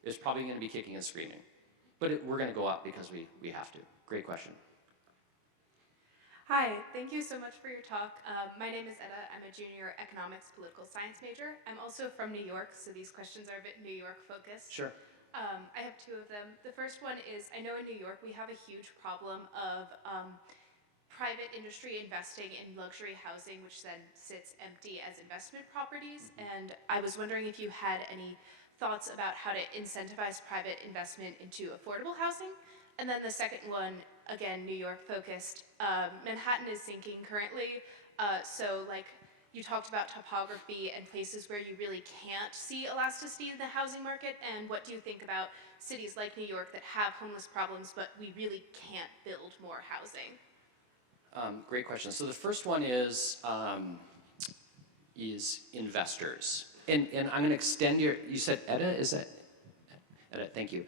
It's probably gonna be kicking and screaming. But we're gonna go up because we have to. Great question. Hi, thank you so much for your talk. My name is Etta. I'm a junior economics political science major. I'm also from New York, so these questions are a bit New York focused. Sure. I have 2 of them. The first one is, I know in New York we have a huge problem of private industry investing in luxury housing, which then sits empty as investment properties. And I was wondering if you had any thoughts about how to incentivize private investment into affordable housing. And then the second one, again, New York focused. Manhattan is sinking currently. So like you talked about topography and places where you really can't see elasticity in the housing market. And what do you think about cities like New York that have homeless problems, but we really can't build more housing? Great question. So the first one is investors. And I'm gonna extend you said Etta, is that? Etta, thank you.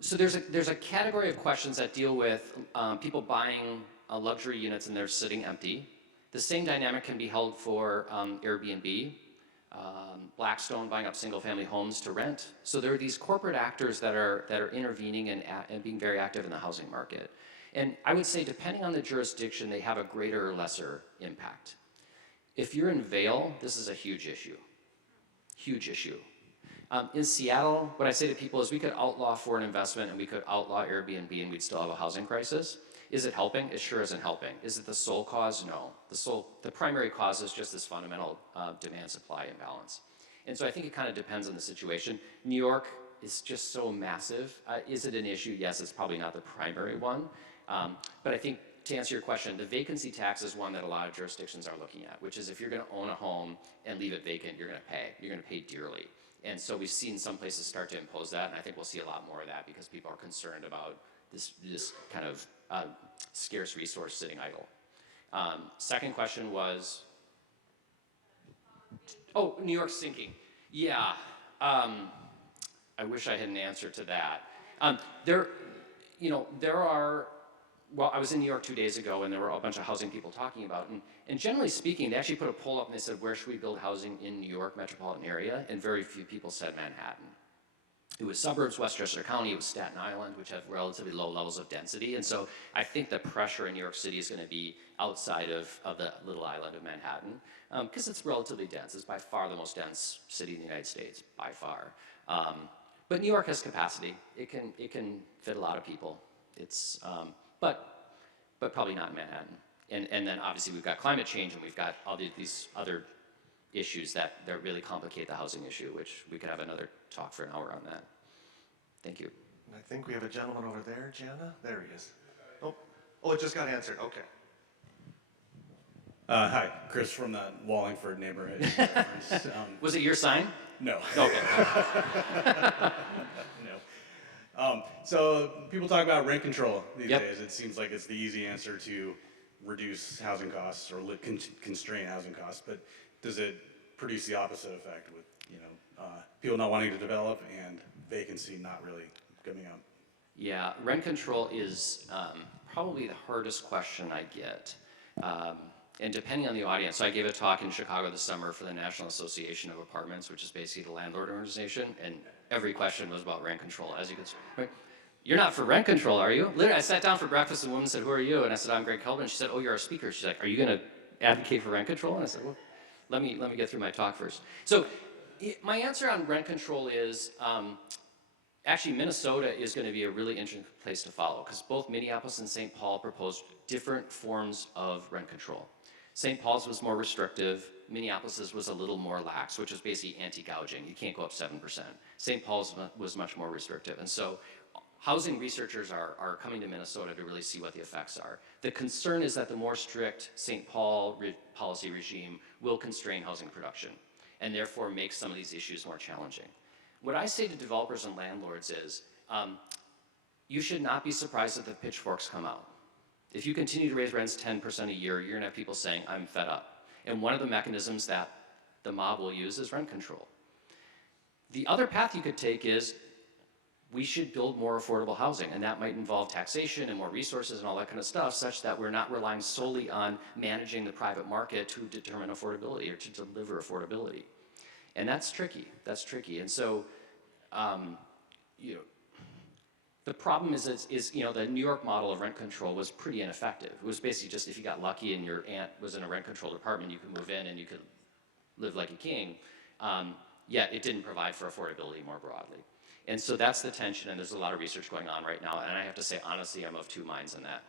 So there's a category of questions that deal with people buying luxury units and they're sitting empty. The same dynamic can be held for Airbnb, Blackstone buying up single-family homes to rent. So there are these corporate actors that are intervening and being very active in the housing market. And I would say, depending on the jurisdiction, they have a greater or lesser impact. If you're in Vail, this is a huge issue. Huge issue. In Seattle, what I say to people is we could outlaw foreign investment and we could outlaw Airbnb and we'd still have a housing crisis. Is it helping? It sure isn't helping. Is it the sole cause? No. The primary cause is just this fundamental demand-supply imbalance. And so I think it kind of depends on the situation. New York is just so massive. Is it an issue? Yes, it's probably not the primary one. But I think to answer your question, the vacancy tax is one that a lot of jurisdictions are looking at, which is if you're gonna own a home and leave it vacant, you're gonna pay. You're gonna pay dearly. And so we've seen some places start to impose that, and I think we'll see a lot more of that because people are concerned about this kind of scarce resource sitting idle. Second question was? Oh, New York's sinking. Yeah. I wish I had an answer to that. There, there are, well, I was in New York 2 days ago and there were a bunch of housing people talking about, and generally speaking, they actually put a poll up and they said, where should we build housing in New York metropolitan area? And very few people said Manhattan. It was suburbs, Westchester County, it was Staten Island, which have relatively low levels of density. And so I think the pressure in New York City is going to be outside of the little island of Manhattan, because it's relatively dense. It's by far the most dense city in the United States, by far. But New York has capacity. It can fit a lot of people. It's, but probably not in Manhattan. And then obviously we've got climate change and we've got all these other issues that really complicate the housing issue, which we could have another talk for an hour on that. Thank you. I think we have a gentleman over there, Jana. There he is. Oh, it just got answered. Okay. Hi, Chris from the Wallingford neighborhood. Was it your sign? No. Okay. No. So people talk about rent control these Yep. days. It seems like it's the easy answer to reduce housing costs or constrain housing costs, but does it produce the opposite effect with people not wanting to develop and vacancy not really coming up? Yeah, rent control is probably the hardest question I get. And depending on the audience, so I gave a talk in Chicago this summer for the National Association of Apartments, which is basically the landlord organization, and every question was about rent control. As you can see, right? You're not for rent control, are you? Literally, I sat down for breakfast and the woman said, who are you? And I said, I'm Gregg Colburn. She said, oh, you're a speaker. She's like, are you going to advocate for rent control? And I said, well, let me get through my talk first. So my answer on rent control is, actually, Minnesota is going to be a really interesting place to follow because both Minneapolis and St. Paul proposed different forms of rent control. St. Paul's was more restrictive. Minneapolis's was a little more lax, which is basically anti-gouging. You can't go up 7%. St. Paul's was much more restrictive. And so housing researchers are coming to Minnesota to really see what the effects are. The concern is that the more strict St. Paul policy regime will constrain housing production and therefore make some of these issues more challenging. What I say to developers and landlords is, you should not be surprised that the pitchforks come out. If you continue to raise rents 10% a year, you're gonna have people saying, I'm fed up. And one of the mechanisms that the mob will use is rent control. The other path you could take is, we should build more affordable housing, and that might involve taxation and more resources and all that kind of stuff, such that we're not relying solely on managing the private market to determine affordability or to deliver affordability. And that's tricky, And so, the problem is the New York model of rent control was pretty ineffective. It was basically just if you got lucky and your aunt was in a rent controlled apartment, you could move in and you could live like a king, yet it didn't provide for affordability more broadly. And so that's the tension, and there's a lot of research going on right now, and I have to say, honestly, I'm of two minds on that.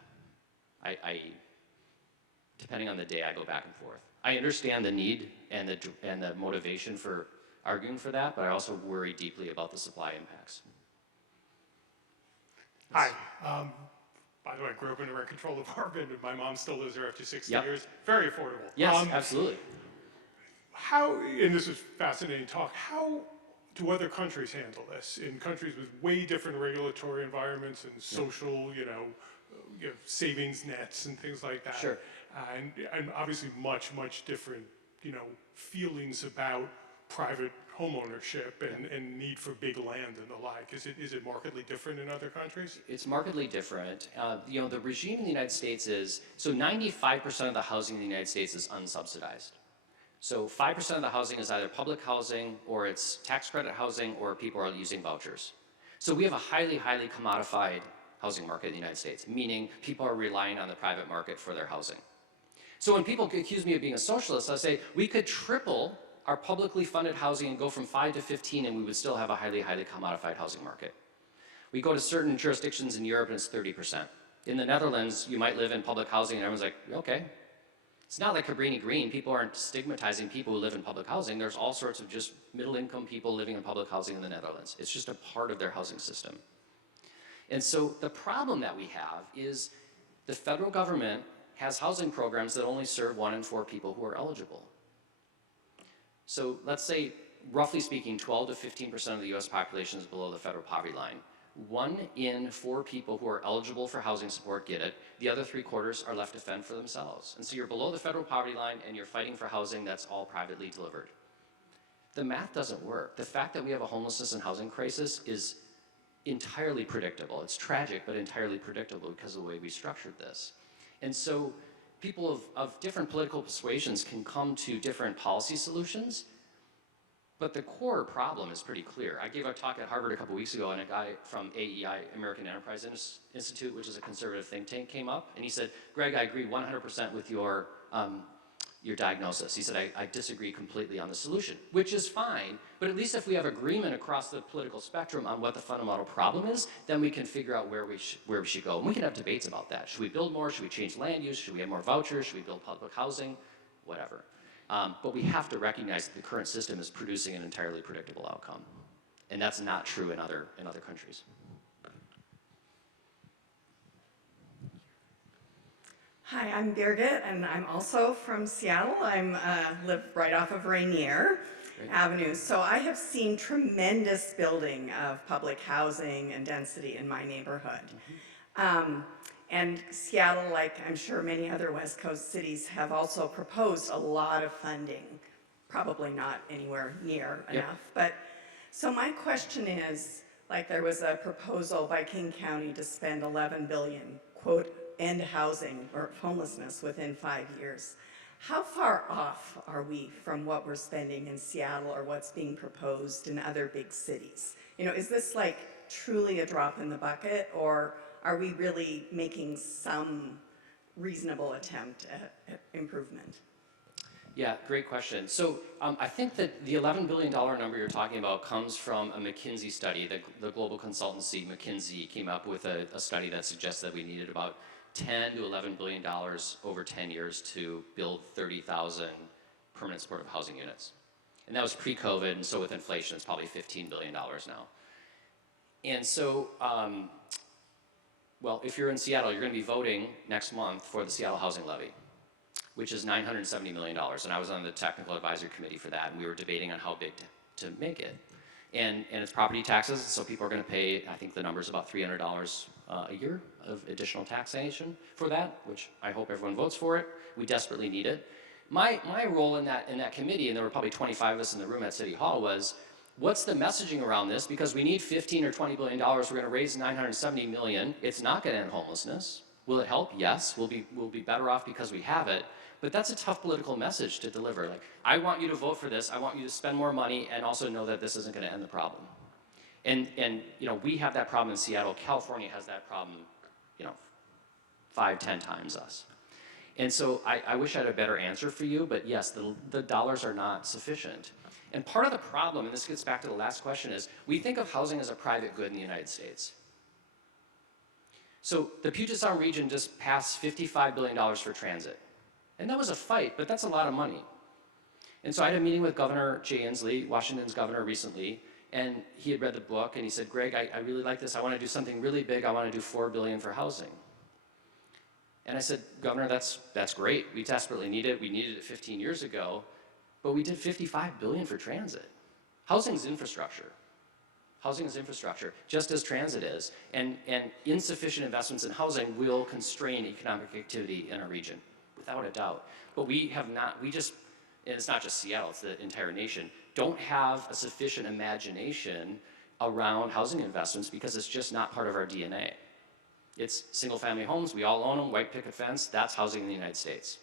Depending on the day, I go back and forth. I understand the need and the motivation for arguing for that, but I also worry deeply about the supply impacts. Hi. By the way, I grew up in a rent-controlled apartment, and my mom still lives there after 60 Yep. years. Very affordable. Yes, absolutely. How, and this is fascinating talk, how do other countries handle this? In countries with way different regulatory environments and social, savings nets and things like that. Sure. And obviously much, much different, feelings about private home ownership and need for big land and the like. Is it markedly different in other countries? It's markedly different. The regime in the United States is, so 95% of the housing in the United States is unsubsidized. So 5% of the housing is either public housing or it's tax credit housing or people are using vouchers. So we have a highly, highly commodified housing market in the United States, meaning people are relying on the private market for their housing. So when people accuse me of being a socialist, I say we could triple our publicly funded housing and go from 5 to 15 and we would still have a highly, highly commodified housing market. We go to certain jurisdictions in Europe and it's 30%. In the Netherlands, you might live in public housing and everyone's like, okay. It's not like Cabrini Green. People aren't stigmatizing people who live in public housing. There's all sorts of just middle-income people living in public housing in the Netherlands. It's just a part of their housing system. And so the problem that we have is the federal government has housing programs that only serve 1 in 4 people who are eligible. So let's say, roughly speaking, 12 to 15% of the US population is below the federal poverty line. 1 in 4 people who are eligible for housing support get it. The other 3/4 are left to fend for themselves. And so you're below the federal poverty line and you're fighting for housing that's all privately delivered. The math doesn't work. The fact that we have a homelessness and housing crisis is entirely predictable. It's tragic, but entirely predictable because of the way we structured this. And so people of different political persuasions can come to different policy solutions, but the core problem is pretty clear. I gave a talk at Harvard a couple weeks ago, and a guy from AEI, American Enterprise Institute, which is a conservative think tank, came up, and he said, Greg, I agree 100% with your diagnosis. He said, I disagree completely on the solution, which is fine, but at least if we have agreement across the political spectrum on what the fundamental problem is, then we can figure out where we should go. And we can have debates about that. Should we build more? Should we change land use? Should we have more vouchers? Should we build public housing? Whatever. But we have to recognize that the current system is producing an entirely predictable outcome. And that's not true in other countries. Hi, I'm Birgit, and I'm also from Seattle. I live right off of Rainier Avenue. So I have seen tremendous building of public housing and density in my neighborhood. And Seattle, like I'm sure many other West Coast cities, have also proposed a lot of funding, probably not anywhere near enough. But so my question is, like there was a proposal by King County to spend $11 billion, quote, end housing or homelessness within 5 years. How far off are we from what we're spending in Seattle or what's being proposed in other big cities? You know, is this like truly a drop in the bucket, or are we really making some reasonable attempt at improvement? Yeah, great question. So I think that the $11 billion number you're talking about comes from a McKinsey study. The global consultancy McKinsey came up with a study that suggests that we needed about $10 to $11 billion over 10 years to build 30,000 permanent supportive housing units. And that was pre-COVID, and so with inflation, it's probably $15 billion now. And so, well, if you're in Seattle, you're going to be voting next month for the Seattle Housing Levy, which is $970 million. And I was on the technical advisory committee for that, and we were debating on how big to make it. And it's property taxes, so people are going to pay, I think the number's about $300 a year of additional taxation for that, which I hope everyone votes for it. We desperately need it. My role in that committee, and there were probably 25 of us in the room at City Hall, was what's the messaging around this? Because we need $15 or $20 billion. We're going to raise $970 million. It's not going to end homelessness. Will it help? Yes. We'll be better off because we have it. But that's a tough political message to deliver. Like, I want you to vote for this. I want you to spend more money and also know that this isn't going to end the problem. And you know, we have that problem in Seattle. California has that problem, you know, 5, 10 times us. And so I wish I had a better answer for you, but yes, the dollars are not sufficient. And part of the problem, and this gets back to the last question, is we think of housing as a private good in the United States. So the Puget Sound region just passed $55 billion for transit. And that was a fight, but that's a lot of money. And so I had a meeting with Governor Jay Inslee, Washington's governor, recently, and he had read the book, and he said, Greg, I really like this. I want to do something really big. I want to do $4 billion for housing. And I said, Governor, that's great. We desperately need it. We needed it 15 years ago, but we did $55 billion for transit. Housing's infrastructure. Housing is infrastructure, just as transit is. And insufficient investments in housing will constrain economic activity in our region, without a doubt. But we have not, and it's not just Seattle, it's the entire nation, don't have a sufficient imagination around housing investments because it's just not part of our DNA. It's single-family homes, we all own them, white picket fence, that's housing in the United States.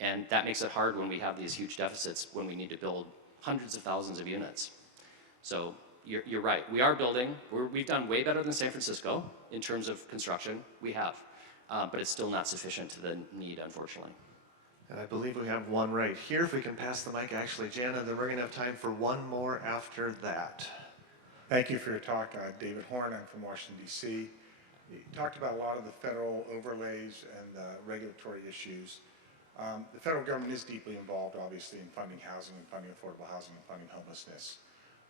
And that makes it hard when we have these huge deficits, when we need to build hundreds of thousands of units. So you're right, we are building, we've done way better than San Francisco in terms of construction, we have. But it's still not sufficient to the need, unfortunately. And I believe we have one right here. If we can pass the mic, actually, Jana, then we're going to have time for one more after that. Thank you for your talk. David Horn, I'm from Washington, D.C. You talked about a lot of the federal overlays and regulatory issues. The federal government is deeply involved, obviously, in funding housing and funding affordable housing and funding homelessness.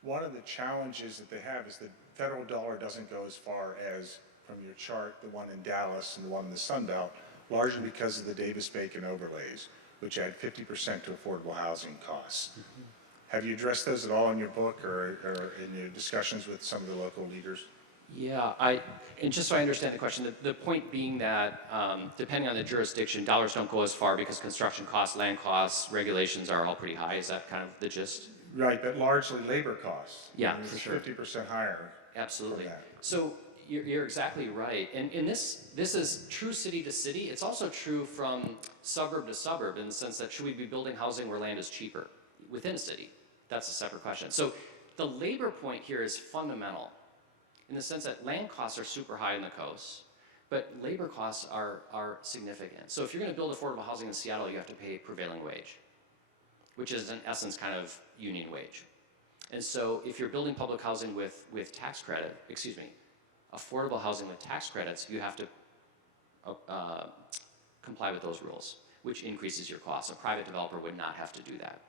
One of the challenges that they have is the federal dollar doesn't go as far as, from your chart, the one in Dallas and the one in the Sun Belt, largely because of the Davis-Bacon overlays, which add 50% to affordable housing costs. Have you addressed those at all in your book or in your discussions with some of the local leaders? Yeah, and just so I understand the question, the point being that depending on the jurisdiction, dollars don't go as far because construction costs, land costs, regulations are all pretty high. Is that kind of the gist? Right, but largely labor costs. Yeah, I mean, for it's sure. 50% higher. Absolutely. for that. So you're exactly right. And this is true city to city. It's also true from suburb to suburb in the sense that should we be building housing where land is cheaper within a city? That's a separate question. So the labor point here is fundamental in the sense that land costs are super high in the coast, but labor costs are significant. So if you're going to build affordable housing in Seattle, you have to pay prevailing wage, which is in essence kind of union wage. And so if you're building public housing with tax credit, affordable housing with tax credits, you have to comply with those rules, which increases your costs. A private developer would not have to do that.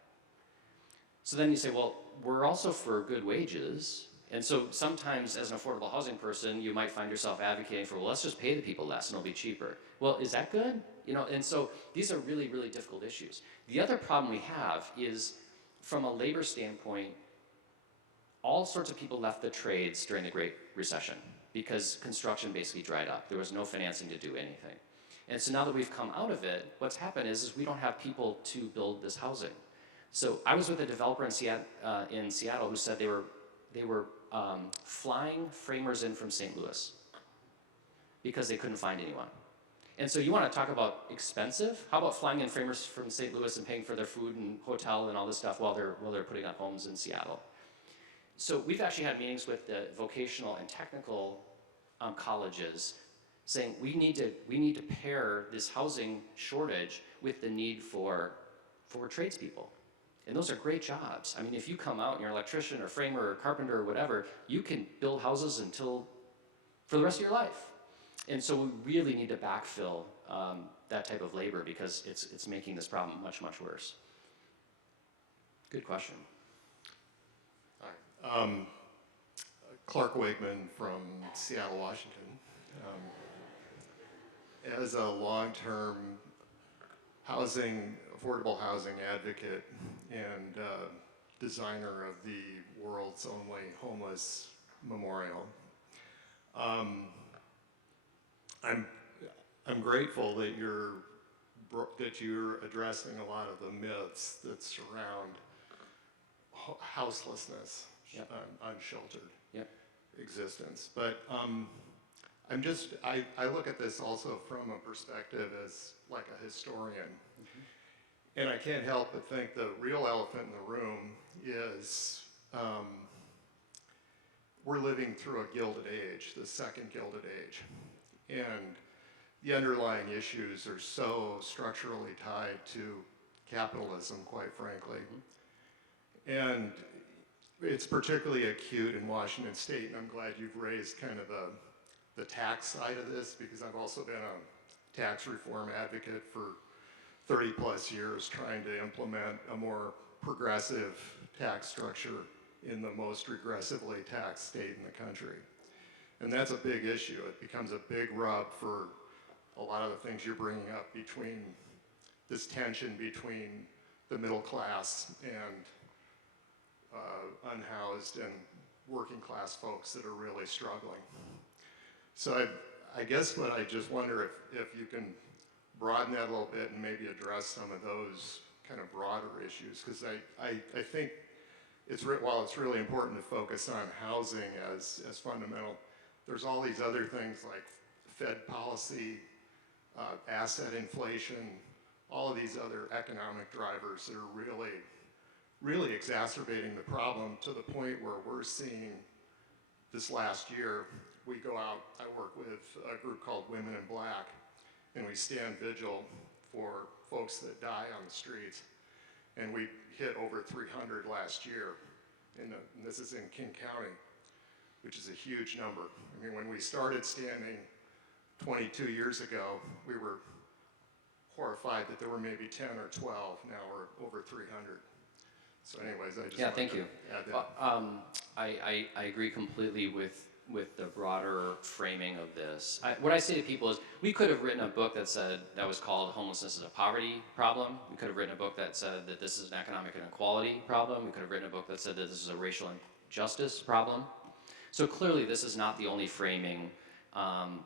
So then you say, well, we're also for good wages. And so sometimes as an affordable housing person, you might find yourself advocating for, well, let's just pay the people less and it'll be cheaper. Well, is that good? And so these are really, really difficult issues. The other problem we have is from a labor standpoint, all sorts of people left the trades during the Great Recession because construction basically dried up. There was no financing to do anything. And so now that we've come out of it, what's happened is we don't have people to build this housing. So I was with a developer in Seattle who said they were flying framers in from St. Louis because they couldn't find anyone. And so you want to talk about expensive? How about flying in framers from St. Louis and paying for their food and hotel and all this stuff while they're putting up homes in Seattle? So we've actually had meetings with the vocational and technical colleges saying we need to pair this housing shortage with the need for tradespeople. And those are great jobs. I mean, if you come out and you're an electrician or framer or carpenter or whatever, you can build houses for the rest of your life. And so we really need to backfill that type of labor because it's making this problem much, much worse. Good question. Hi. Clark Wigman from Seattle, Washington. As a long-term affordable housing advocate and designer of the world's only homeless memorial, I'm grateful that you're addressing a lot of the myths that surround houselessness, Yep. Unsheltered Yep. existence. But I look at this also from a perspective as like a historian. Mm-hmm. And I can't help but think the real elephant in the room is we're living through a Gilded Age, the second Gilded Age. And the underlying issues are so structurally tied to capitalism, quite frankly. Mm-hmm. And it's particularly acute in Washington State, and I'm glad you've raised kind of the tax side of this, because I've also been a tax reform advocate for 30 plus years trying to implement a more progressive tax structure in the most regressively taxed state in the country. And that's a big issue. It becomes a big rub for a lot of the things you're bringing up between this tension between the middle class and unhoused and working class folks that are really struggling. So I guess what I just wonder if you can broaden that a little bit and maybe address some of those kind of broader issues, because I think while it's really important to focus on housing as fundamental, there's all these other things like Fed policy, asset inflation, all of these other economic drivers that are really exacerbating the problem to the point where we're seeing this last year, we go out, I work with a group called Women in Black, and we stand vigil for folks that die on the streets. And we hit over 300 last year, and this is in King County, which is a huge number. I mean, when we started standing 22 years ago, we were horrified that there were maybe 10 or 12. Now we're over 300. So anyways, I just Thank you. Add that. I agree completely with the broader framing of this. What I say to people is we could have written a book that was called Homelessness is a Poverty Problem. We could have written a book that said that this is an economic inequality problem. We could have written a book that said that this is a racial injustice problem. So clearly this is not the only framing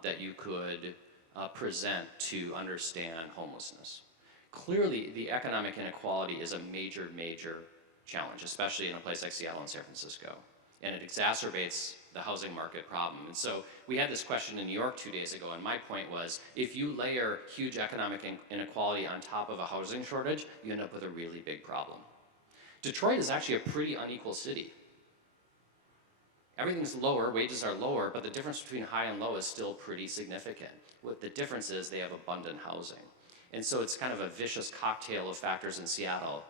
that you could present to understand homelessness. Clearly the economic inequality is a major, major challenge, especially in a place like Seattle and San Francisco. And it exacerbates the housing market problem. And so we had this question in New York 2 days ago, and my point was, if you layer huge economic inequality on top of a housing shortage, you end up with a really big problem. Detroit is actually a pretty unequal city. Everything's lower, wages are lower, but the difference between high and low is still pretty significant. What the difference is they have abundant housing. And so it's kind of a vicious cocktail of factors in Seattle.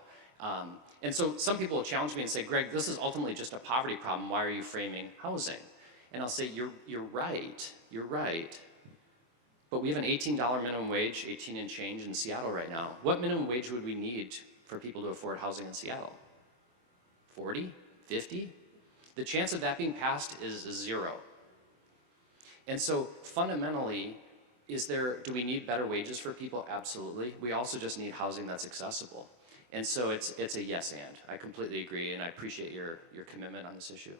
And so some people will challenge me and say, Greg, this is ultimately just a poverty problem. Why are you framing housing? And I'll say, you're right. But we have an $18 minimum wage, 18 and change in Seattle right now. What minimum wage would we need for people to afford housing in Seattle? 40? 50? The chance of that being passed is 0. And so fundamentally, do we need better wages for people? Absolutely. We also just need housing that's accessible. And so it's a yes and. I completely agree, and I appreciate your commitment on this issue.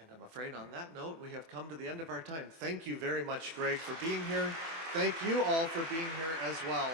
And I'm afraid on that note, we have come to the end of our time. Thank you very much, Gregg, for being here. Thank you all for being here as well.